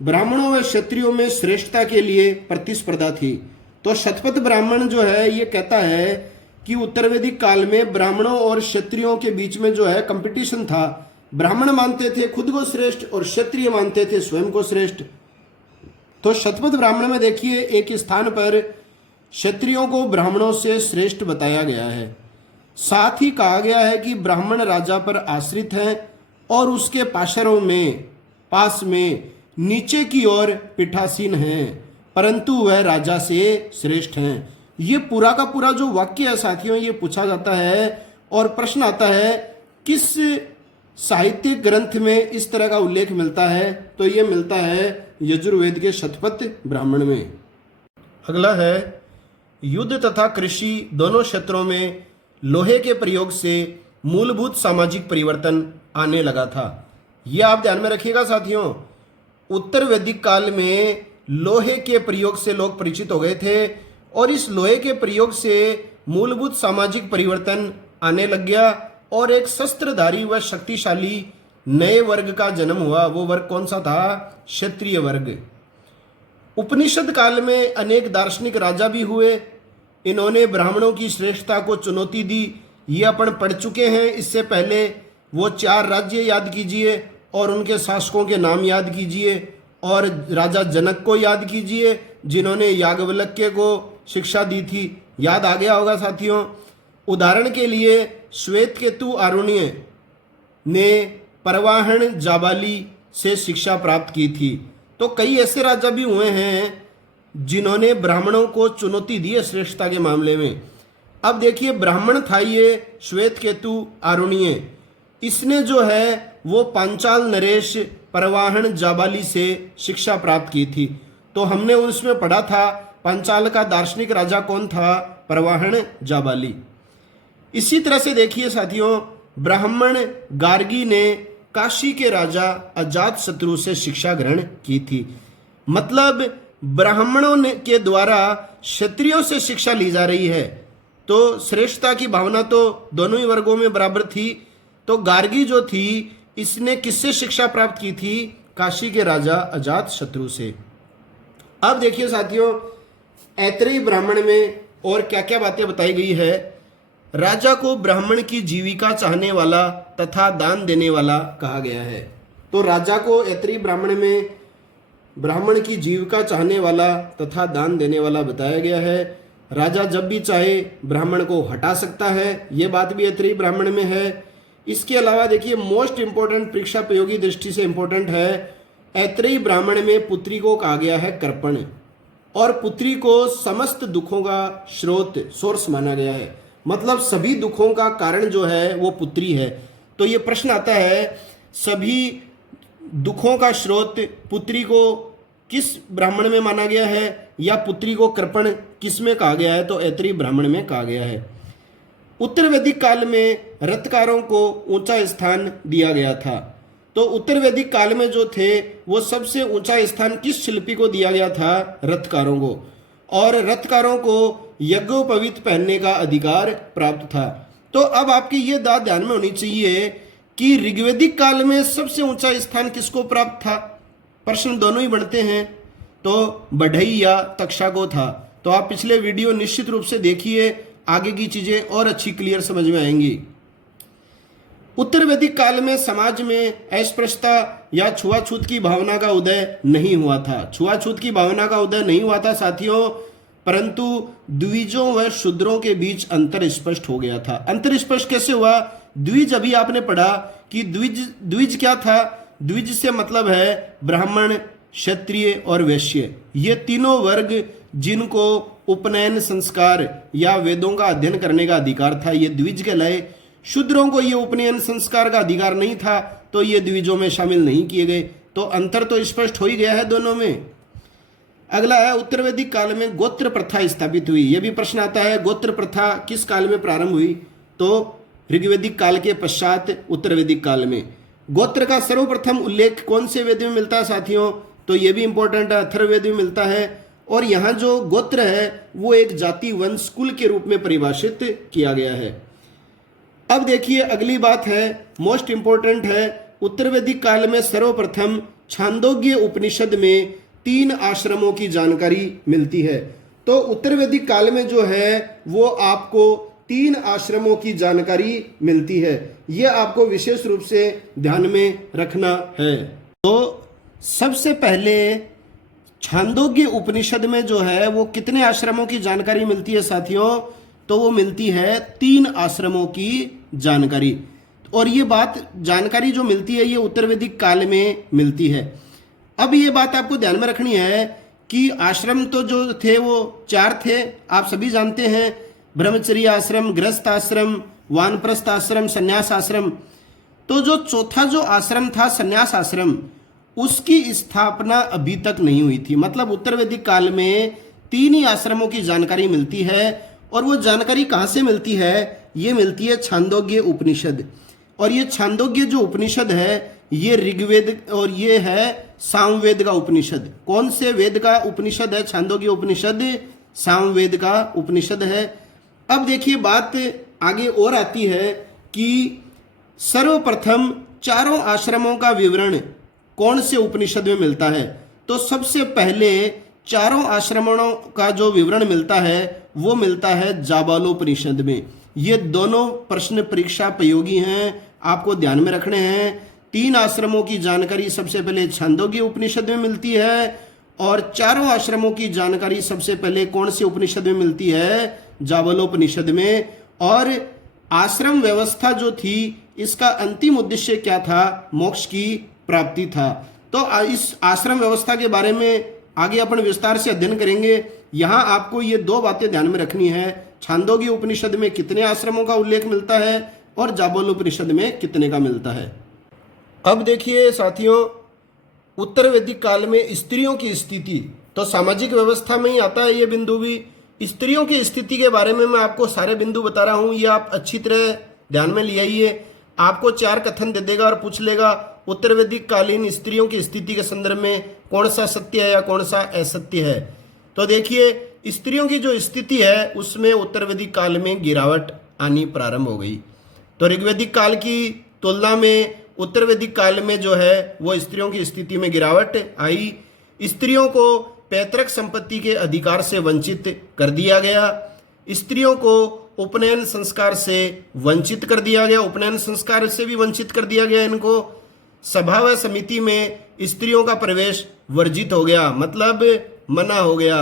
ब्राह्मणों व क्षत्रियों में श्रेष्ठता के लिए प्रतिस्पर्धा थी। तो शतपथ ब्राह्मण जो है ये कहता है कि उत्तर वैदिक काल में ब्राह्मणों और क्षत्रियों के बीच में जो है कंपटीशन था। ब्राह्मण मानते थे खुद को श्रेष्ठ और क्षत्रिय मानते थे स्वयं को श्रेष्ठ। तो शतपथ ब्राह्मण में देखिए एक स्थान पर क्षत्रियों को ब्राह्मणों से श्रेष्ठ बताया गया है। साथ ही कहा गया है कि ब्राह्मण राजा पर आश्रित हैं और उसके पाशरों में पास में नीचे की ओर पीठासीन हैं, परंतु वह राजा से श्रेष्ठ हैं। ये पूरा का पूरा जो वाक्य है साथियों ये पूछा जाता है और प्रश्न आता है किस साहित्यिक ग्रंथ में इस तरह का उल्लेख मिलता है, तो ये मिलता है यजुर्वेद के शतपथ ब्राह्मण में। अगला है युद्ध तथा कृषि दोनों क्षेत्रों में लोहे के प्रयोग से मूलभूत सामाजिक परिवर्तन आने लगा था। यह आप ध्यान में रखिएगा साथियों, उत्तर वैदिक काल में लोहे के प्रयोग से लोग परिचित हो गए थे और इस लोहे के प्रयोग से मूलभूत सामाजिक परिवर्तन आने लग गया और एक शस्त्रधारी व शक्तिशाली नए वर्ग का जन्म हुआ। वो वर्ग कौन सा था? क्षत्रिय वर्ग। उपनिषद काल में अनेक दार्शनिक राजा भी हुए। इन्होंने ब्राह्मणों की श्रेष्ठता को चुनौती दी। ये अपन पढ़ चुके हैं। इससे पहले वो 4 राज्य याद कीजिए और उनके शासकों के नाम याद कीजिए और राजा जनक को याद कीजिए जिन्होंने याज्ञवल्क्य को शिक्षा दी थी। याद आ गया होगा साथियों। उदाहरण के लिए श्वेतकेतु आरुण्य ने परवाहन जाबाली से शिक्षा प्राप्त की थी। तो कई ऐसे राजा भी हुए हैं जिन्होंने ब्राह्मणों को चुनौती दी है श्रेष्ठता के मामले में। अब देखिए ब्राह्मण था ये श्वेतकेतु आरुण्य, इसने जो है वो पांचाल नरेश परवाहन जाबाली से शिक्षा प्राप्त की थी। तो हमने उसमें पढ़ा था पांचाल का दार्शनिक राजा कौन था? परवाहन जाबाली। इसी तरह से देखिए साथियों ब्राह्मण गार्गी ने काशी के राजा अजातशत्रु से शिक्षा ग्रहण की थी। मतलब ब्राह्मणों के द्वारा क्षत्रियों से शिक्षा ली जा रही है। तो श्रेष्ठता की भावना तो दोनों ही वर्गों में बराबर थी। तो गार्गी जो थी इसने किससे शिक्षा प्राप्त की थी? काशी के राजा अजातशत्रु से। अब देखिए साथियों ऐतरेय ब्राह्मण में और क्या क्या बातें बताई गई है। राजा को ब्राह्मण की जीविका चाहने वाला तथा दान देने वाला कहा गया है। तो राजा को ऐतरेय ब्राह्मण में ब्राह्मण की जीविका चाहने वाला तथा दान देने वाला बताया गया है। राजा जब भी चाहे ब्राह्मण को हटा सकता है, ये बात भी ऐतरेय ब्राह्मण में है। इसके अलावा देखिए मोस्ट इंपोर्टेंट परीक्षा प्रयोगी दृष्टि से इंपोर्टेंट है, ऐतरेय ब्राह्मण में पुत्री को कहा गया है कर्पण और पुत्री को समस्त दुखों का स्रोत सोर्स माना गया है। मतलब सभी दुखों का कारण जो है वो पुत्री है। तो ये प्रश्न आता है सभी दुखों का स्रोत पुत्री को किस ब्राह्मण में माना गया है या पुत्री को कृपण किस में कहा गया है? तो ऐतरेय ब्राह्मण में कहा गया है। उत्तर वैदिक काल में रथकारों को ऊंचा स्थान दिया गया था। तो उत्तर वैदिक काल में जो थे वो सबसे ऊंचा स्थान किस शिल्पी को दिया गया था? रथकारों को। और रथकारों को यज्ञोपवीत पहनने का अधिकार प्राप्त था। तो अब आपकी ये बात ध्यान में होनी चाहिए कि ऋग्वैदिक काल में सबसे ऊंचा स्थान किसको प्राप्त था? प्रश्न दोनों ही बनते हैं। तो बढ़ई या तक्षा को था। तो आप पिछले वीडियो निश्चित रूप से देखिए, आगे की चीजें और अच्छी क्लियर समझ में आएंगी। उत्तर वैदिक काल में समाज में अस्पृश्यता या छुआछूत की भावना का उदय नहीं हुआ था। छुआछूत की भावना का उदय नहीं हुआ था साथियों, परंतु द्विजों व शूद्रों के बीच अंतर स्पष्ट हो गया था। अंतर स्पष्ट कैसे हुआ? द्विज अभी आपने पढ़ा कि द्विज क्या था? द्विज से मतलब है ब्राह्मण, क्षत्रिय और वैश्य। ये तीनों वर्ग जिनको उपनयन संस्कार या वेदों का अध्ययन करने का अधिकार था ये द्विज कहलाए। शूद्रों को ये उपनयन संस्कार का अधिकार नहीं था तो ये द्विजों में शामिल नहीं किए गए। तो अंतर तो स्पष्ट हो ही गया है दोनों में। अगला है उत्तर वैदिक काल में गोत्र प्रथा स्थापित हुई। यह भी प्रश्न आता है गोत्र प्रथा किस काल में प्रारंभ हुई? तो ऋग्वैदिक काल के पश्चात उत्तर वैदिक काल में। गोत्र का सर्वप्रथम उल्लेख कौन से वेद में मिलता है साथियों? तो ये भी इंपॉर्टेंट है, अथर्ववेद में मिलता है। और यहाँ जो गोत्र है वो एक जाति वंश कुल के रूप में परिभाषित किया गया है। अब देखिए अगली बात है, मोस्ट इंपॉर्टेंट है, उत्तर वैदिक काल में सर्वप्रथम छांदोग्य उपनिषद में 3 आश्रमों की जानकारी मिलती है। तो उत्तर वैदिक काल में जो है वो आपको 3 आश्रमों की जानकारी मिलती है, ये आपको विशेष रूप से ध्यान में रखना है। तो सबसे पहले छांदोग्य उपनिषद में जो है वो कितने आश्रमों की जानकारी मिलती है साथियों? तो वो मिलती है 3 आश्रमों की जानकारी। और ये बात जानकारी जो मिलती है ये उत्तर वैदिक काल में मिलती है। अब ये बात आपको ध्यान में रखनी है कि आश्रम तो जो थे वो 4 थे, आप सभी जानते हैं, ब्रह्मचर्य आश्रम, गृहस्थ आश्रम, वानप्रस्थ आश्रम, संन्यास आश्रम। तो जो चौथा जो आश्रम था संन्यास आश्रम, उसकी स्थापना अभी तक नहीं हुई थी। मतलब उत्तर वैदिक काल में 3 ही आश्रमों की जानकारी मिलती है। और वो जानकारी कहाँ से मिलती है? ये मिलती है छांदोग्य उपनिषद। और ये छांदोग्य जो उपनिषद है ये ऋग्वेद और ये है सामवेद का उपनिषद। कौन से वेद का उपनिषद है छांदोग्य उपनिषद? सामवेद का उपनिषद है। अब देखिए बात आगे और आती है कि सर्वप्रथम 4 आश्रमों का विवरण कौन से उपनिषद में मिलता है? तो सबसे पहले 4 आश्रमों का जो विवरण मिलता है वो मिलता है जाबालोपनिषद में। ये दोनों प्रश्न परीक्षा प्रयोगी हैं, आपको ध्यान में रखने हैं। 3 आश्रमों की जानकारी सबसे पहले छांदोग्य उपनिषद में मिलती है और 4 आश्रमों की जानकारी सबसे पहले कौन से उपनिषद में मिलती है? जाबालोपनिषद में। और आश्रम व्यवस्था जो थी इसका अंतिम उद्देश्य क्या था? मोक्ष की प्राप्ति था। तो इस आश्रम व्यवस्था के बारे में आगे अपन विस्तार से अध्ययन करेंगे। यहाँ आपको ये 2 बातें ध्यान में रखनी है, छांदोग्य उपनिषद में कितने आश्रमों का उल्लेख मिलता है और जाबालोपनिषद में कितने का मिलता है। अब देखिए साथियों, उत्तर वैदिक काल में स्त्रियों की स्थिति, तो सामाजिक व्यवस्था में ही आता है ये बिंदु भी। स्त्रियों की स्थिति के बारे में मैं आपको सारे बिंदु बता रहा हूँ, ये आप अच्छी तरह ध्यान में ले आइए। आपको 4 कथन दे देगा और पूछ लेगा उत्तर वैदिक कालीन स्त्रियों की स्थिति के संदर्भ में कौन सा सत्य है या कौन सा असत्य है। तो देखिए स्त्रियों की जो स्थिति है उसमें उत्तर वैदिक काल में गिरावट आनी प्रारंभ हो गई। तो ऋग्वैदिक काल की तुलना में उत्तर वैदिक काल में जो है वो स्त्रियों की स्थिति में गिरावट आई। स्त्रियों को पैतृक संपत्ति के अधिकार से वंचित कर दिया गया। स्त्रियों को उपनयन संस्कार से वंचित कर दिया गया, उपनयन संस्कार से भी वंचित कर दिया गया इनको। सभा व समिति में स्त्रियों का प्रवेश वर्जित हो गया, मतलब मना हो गया।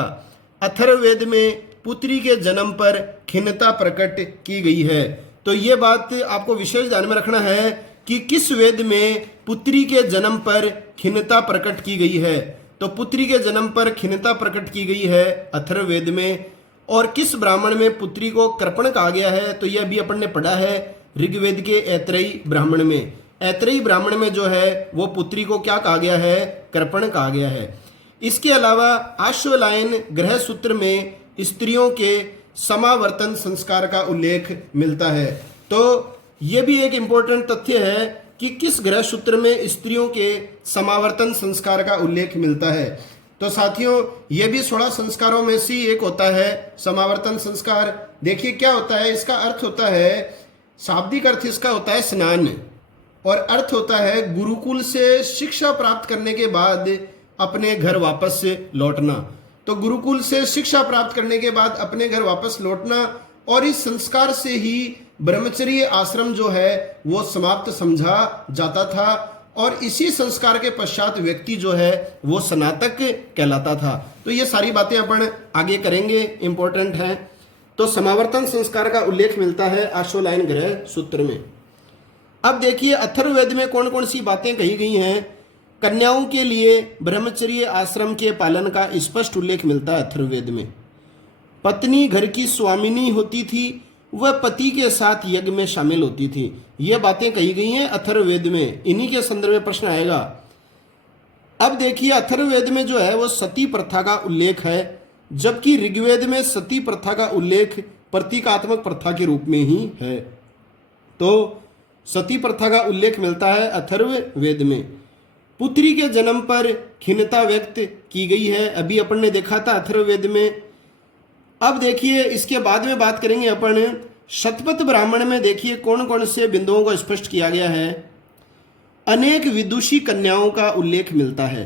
अथर्ववेद में पुत्री के जन्म पर खिन्नता प्रकट की गई है। तो ये बात आपको विशेष ध्यान में रखना है कि किस वेद में पुत्री के जन्म पर खिन्नता प्रकट की गई है। तो पुत्री के जन्म पर खिन्नता प्रकट की गई है अथर्ववेद में। और किस ब्राह्मण में पुत्री को कृपण कहा गया है? तो यह भी अपन ने पढ़ा है ऋग्वेद के ऐतरेयी ब्राह्मण में। ऐतरेयी ब्राह्मण में जो है वो पुत्री को क्या कहा गया है? कृपण कहा गया है। इसके अलावा आश्वलायन ग्रह सूत्र में स्त्रियों के समावर्तन संस्कार का उल्लेख मिलता है। तो ये भी एक इंपॉर्टेंट तथ्य है कि किस ग्रह सूत्र में स्त्रियों के समावर्तन संस्कार का उल्लेख मिलता है। तो साथियों ये भी 16 संस्कारों में से एक होता है समावर्तन संस्कार। देखिए क्या होता है, इसका अर्थ होता है, शाब्दिक अर्थ इसका होता है स्नान, और अर्थ होता है गुरुकुल से शिक्षा प्राप्त करने के बाद अपने घर वापस लौटना। तो गुरुकुल से शिक्षा प्राप्त करने के बाद अपने घर वापस लौटना, और इस संस्कार से ही ब्रह्मचर्य आश्रम जो है वो समाप्त समझा जाता था। और इसी संस्कार के पश्चात व्यक्ति जो है वो स्नातक कहलाता था। तो ये सारी बातें अपन आगे करेंगे, इंपॉर्टेंट हैं। तो समावर्तन संस्कार का उल्लेख मिलता है आश्वलायन ग्रह सूत्र में। अब देखिए अथर्ववेद में कौन कौन सी बातें कही गई हैं। कन्याओं के लिए ब्रह्मचर्य आश्रम के पालन का स्पष्ट उल्लेख मिलता है अथर्ववेद में। पत्नी घर की स्वामिनी होती थी, वह पति के साथ यज्ञ में शामिल होती थी। ये बातें कही गई हैं अथर्ववेद में, इन्हीं के संदर्भ में प्रश्न आएगा। अब देखिए अथर्ववेद में जो है वो सती प्रथा का उल्लेख है, जबकि ऋग्वेद में सती प्रथा का उल्लेख प्रतीकात्मक प्रथा के रूप में ही है। तो सती प्रथा का उल्लेख मिलता है अथर्ववेद में। पुत्री के जन्म पर खिन्नता व्यक्त की गई है, अभी अपन ने देखा था अथर्ववेद में। अब देखिए इसके बाद में बात करेंगे अपन शतपथ ब्राह्मण में। देखिए कौन कौन से बिंदुओं को स्पष्ट किया गया है। अनेक विदुषी कन्याओं का उल्लेख मिलता है।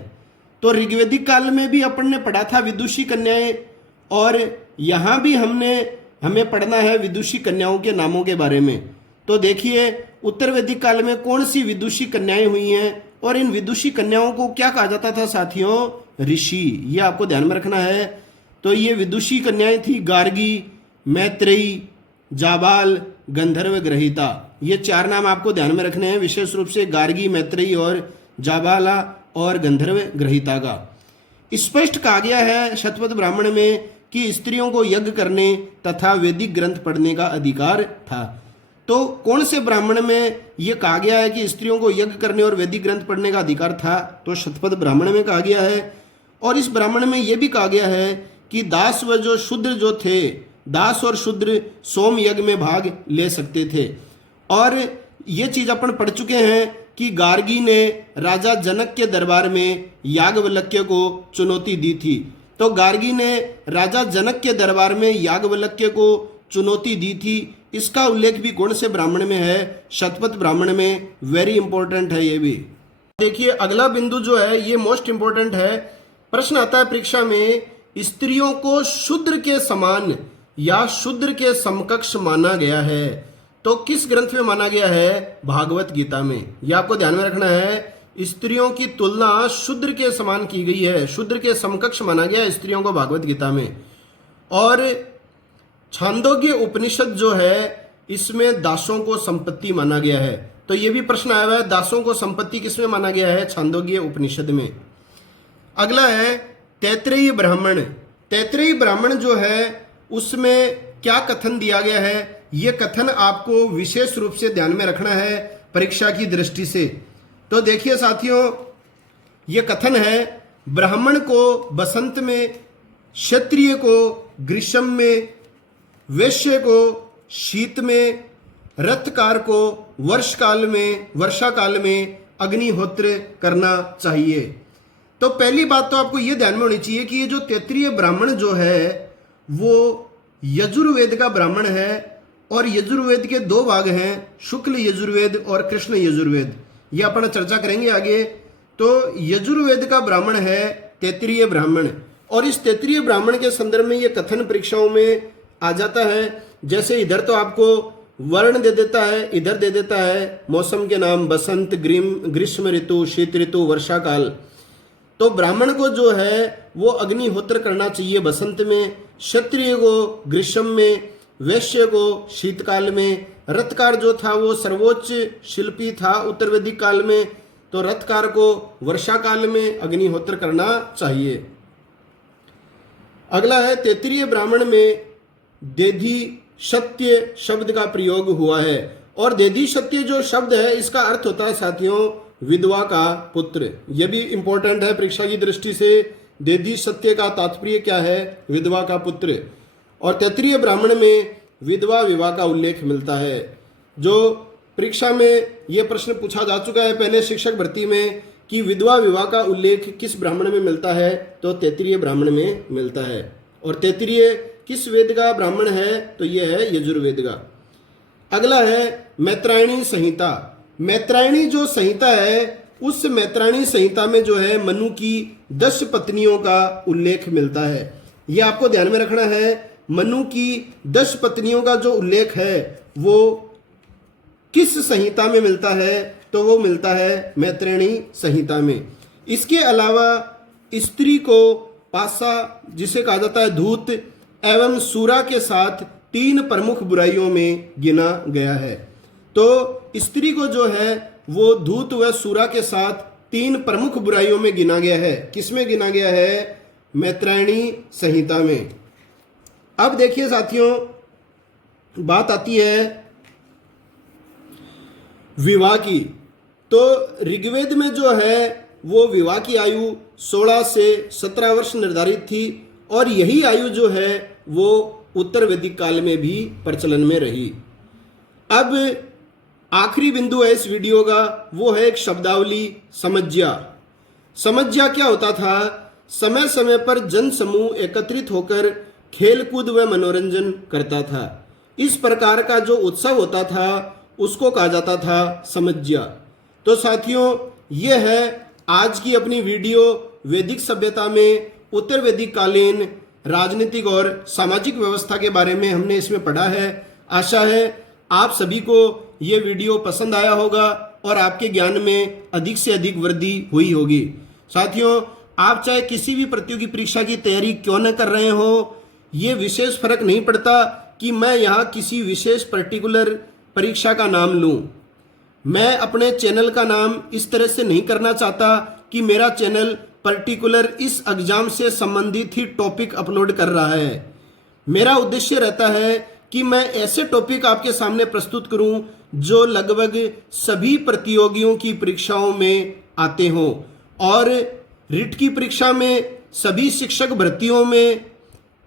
तो ऋग्वेदिक काल में भी अपन ने पढ़ा था विदुषी कन्याएं, और यहाँ भी हमें पढ़ना है विदुषी कन्याओं के नामों के बारे में। तो देखिए उत्तर वैदिक काल में कौन सी विदुषी कन्याएं हुई हैं, और इन विदुषी कन्याओं को क्या कहा जाता था साथियों? ऋषि। ये आपको ध्यान में रखना है। तो ये विदुषी कन्याएं थी गार्गी, मैत्रेयी, जाबाल, गंधर्व, ग्रहीता। ये 4 नाम आपको ध्यान में रखने हैं, विशेष रूप से गार्गी, मैत्रेयी और जाबाला और गंधर्व ग्रहीता का। स्पष्ट कहा गया है शतपथ ब्राह्मण में कि स्त्रियों को यज्ञ करने तथा वैदिक ग्रंथ पढ़ने का अधिकार था। तो कौन से ब्राह्मण में यह कहा गया है कि स्त्रियों को यज्ञ करने और वैदिक ग्रंथ पढ़ने का अधिकार था? तो शतपथ ब्राह्मण में कहा गया है। और इस ब्राह्मण में यह भी कहा गया है कि दास व जो शूद्र जो थे, दास और शूद्र सोम यज्ञ में भाग ले सकते थे। और ये चीज अपन पढ़ चुके हैं कि गार्गी ने राजा जनक के दरबार में याज्ञवल्क्य को चुनौती दी थी। तो गार्गी ने राजा जनक के दरबार में याज्ञवल्क्य को चुनौती दी थी। इसका उल्लेख भी कौन से ब्राह्मण में है? शतपथ ब्राह्मण में। वेरी इंपॉर्टेंट है ये भी। देखिए अगला बिंदु जो है ये मोस्ट इंपॉर्टेंट है। प्रश्न आता है परीक्षा में, स्त्रियों को शूद्र के समान या शूद्र के समकक्ष माना गया है। तो किस ग्रंथ में माना गया है? भागवत गीता में। यह आपको ध्यान में रखना है। स्त्रियों की तुलना शूद्र के समान की गई है, शूद्र के समकक्ष माना गया स्त्रियों को भागवत गीता में। और छांदोग्य उपनिषद जो है इसमें दासों को संपत्ति माना गया है। तो ये भी प्रश्न आया हुआ है, दासों को संपत्ति किसमें माना गया है? छांदोग्य उपनिषद में। अगला है तैत्तिरीय ब्राह्मण। तैत्तिरीय ब्राह्मण जो है उसमें क्या कथन दिया गया है? ये कथन आपको विशेष रूप से ध्यान में रखना है परीक्षा की दृष्टि से। तो देखिए साथियों, ये कथन है, ब्राह्मण को बसंत में, क्षत्रिय को ग्रीष्म में, वैश्य को शीत में, रथकार को वर्षा काल में अग्निहोत्र करना चाहिए। तो पहली बात तो आपको ये ध्यान में होनी चाहिए कि ये जो तैत्तिरीय ब्राह्मण जो है वो यजुर्वेद का ब्राह्मण है। और यजुर्वेद के 2 भाग हैं, शुक्ल यजुर्वेद और कृष्ण यजुर्वेद। ये अपन चर्चा करेंगे आगे। तो यजुर्वेद का ब्राह्मण है तैत्तिरीय ब्राह्मण। और इस तैत्तिरीय ब्राह्मण के संदर्भ में ये कथन परीक्षाओं में आ जाता है। जैसे इधर तो आपको वर्ण दे देता है, इधर दे देता है मौसम के नाम, बसंत, ग्रीष्म ऋतु, शीत ऋतु, वर्षा काल। तो ब्राह्मण को जो है वो अग्निहोत्र करना चाहिए बसंत में, क्षत्रिय को ग्रीष्म में, वैश्य को शीतकाल में। रथकार जो था वो सर्वोच्च शिल्पी था उत्तर वैदिक काल में, तो रथकार को वर्षा काल में अग्निहोत्र करना चाहिए। अगला है तैत्तिरीय ब्राह्मण में देधी सत्य शब्द का प्रयोग हुआ है। और देधी सत्य जो शब्द है इसका अर्थ होता है साथियों विधवा का पुत्र। यह भी इंपॉर्टेंट है परीक्षा की दृष्टि से। देधी सत्य का तात्पर्य क्या है? विधवा का पुत्र। और तैत्तिरीय ब्राह्मण में विधवा विवाह का उल्लेख मिलता है। जो परीक्षा में यह प्रश्न पूछा जा चुका है पहले शिक्षक भर्ती में कि विधवा विवाह का उल्लेख किस ब्राह्मण में मिलता है? तो तैत्तिरीय ब्राह्मण में मिलता है। और तैत्तिरीय किस वेद का ब्राह्मण है? तो यह है यजुर्वेद का। अगला है मैत्रायणी संहिता। मैत्रायणी जो संहिता है उस मैत्रायणी संहिता में जो है मनु की 10 पत्नियों का उल्लेख मिलता है। यह आपको ध्यान में रखना है। मनु की 10 पत्नियों का जो उल्लेख है वो किस संहिता में मिलता है? तो वो मिलता है मैत्रेयणी संहिता में। इसके अलावा स्त्री को पासा जिसे कहा जाता है धूत एवं सूरा के साथ 3 प्रमुख बुराइयों में गिना गया है। तो स्त्री को जो है वो धूत व सूरा के साथ 3 प्रमुख बुराइयों में गिना गया है। किसमें गिना गया है? मैत्रेयणी संहिता में। अब देखिए साथियों, बात आती है विवाह की। तो ऋग्वेद में जो है वो विवाह की आयु 16 से 17 वर्ष निर्धारित थी। और यही आयु जो है वो उत्तर वैदिक काल में भी प्रचलन में रही। अब आखिरी बिंदु है इस वीडियो का, वो है एक शब्दावली समज्या। समज्या क्या होता था? समय समय पर जन समूह एकत्रित होकर खेल कूद व मनोरंजन करता था। इस प्रकार का जो उत्सव होता था उसको कहा जाता था समज्या। तो साथियों, ये है आज की अपनी वीडियो। वैदिक सभ्यता में उत्तर वैदिक कालीन राजनीतिक और सामाजिक व्यवस्था के बारे में हमने इसमें पढ़ा है। आशा है आप सभी को ये वीडियो पसंद आया होगा और आपके ज्ञान में अधिक से अधिक वृद्धि हुई होगी। साथियों, आप चाहे किसी भी प्रतियोगी परीक्षा की तैयारी क्यों न कर रहे हो, ये विशेष फर्क नहीं पड़ता कि मैं यहाँ किसी विशेष पर्टिकुलर परीक्षा का नाम लूँ। मैं अपने चैनल का नाम इस तरह से नहीं करना चाहता कि मेरा चैनल पर्टिकुलर इस एग्जाम से संबंधित ही टॉपिक अपलोड कर रहा है। मेरा उद्देश्य रहता है कि मैं ऐसे टॉपिक आपके सामने प्रस्तुत करूं जो लगभग सभी प्रतियोगियों की परीक्षाओं में आते हों, और रिट की परीक्षा में, सभी शिक्षक भर्तियों में,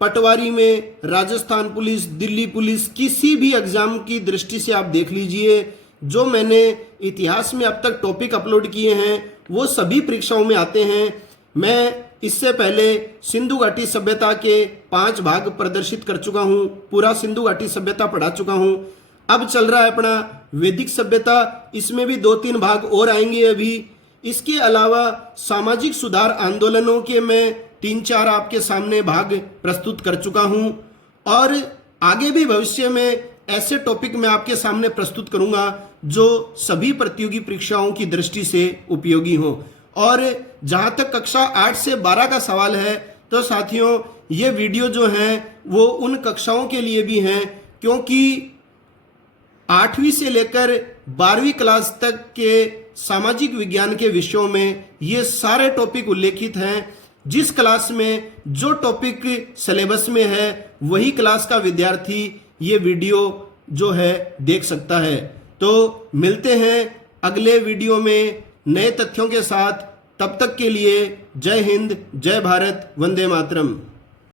पटवारी में, राजस्थान पुलिस, दिल्ली पुलिस, किसी भी एग्जाम की दृष्टि से आप देख लीजिए, जो मैंने इतिहास में अब तक टॉपिक अपलोड किए हैं वो सभी परीक्षाओं में आते हैं। मैं इससे पहले सिंधु घाटी सभ्यता के 5 भाग प्रदर्शित कर चुका हूँ, पूरा सिंधु घाटी सभ्यता पढ़ा चुका हूँ। अब चल रहा है अपना वैदिक सभ्यता, इसमें भी 2-3 भाग और आएंगे अभी। इसके अलावा सामाजिक सुधार आंदोलनों के मैं 3-4 आपके सामने भाग प्रस्तुत कर चुका हूँ, और आगे भी भविष्य में ऐसे टॉपिक मैं आपके सामने प्रस्तुत करूंगा जो सभी प्रतियोगी परीक्षाओं की दृष्टि से उपयोगी हो। और जहां तक कक्षा 8 से 12 का सवाल है, तो साथियों ये वीडियो जो है वो उन कक्षाओं के लिए भी हैं, क्योंकि 8वीं से लेकर 12वीं क्लास तक के सामाजिक विज्ञान के विषयों में ये सारे टॉपिक उल्लेखित हैं। जिस क्लास में जो टॉपिक सिलेबस में है वही क्लास का विद्यार्थी ये वीडियो जो है देख सकता है। तो मिलते हैं अगले वीडियो में नए तथ्यों के साथ। तब तक के लिए जय हिंद, जय भारत, वंदे मातरम।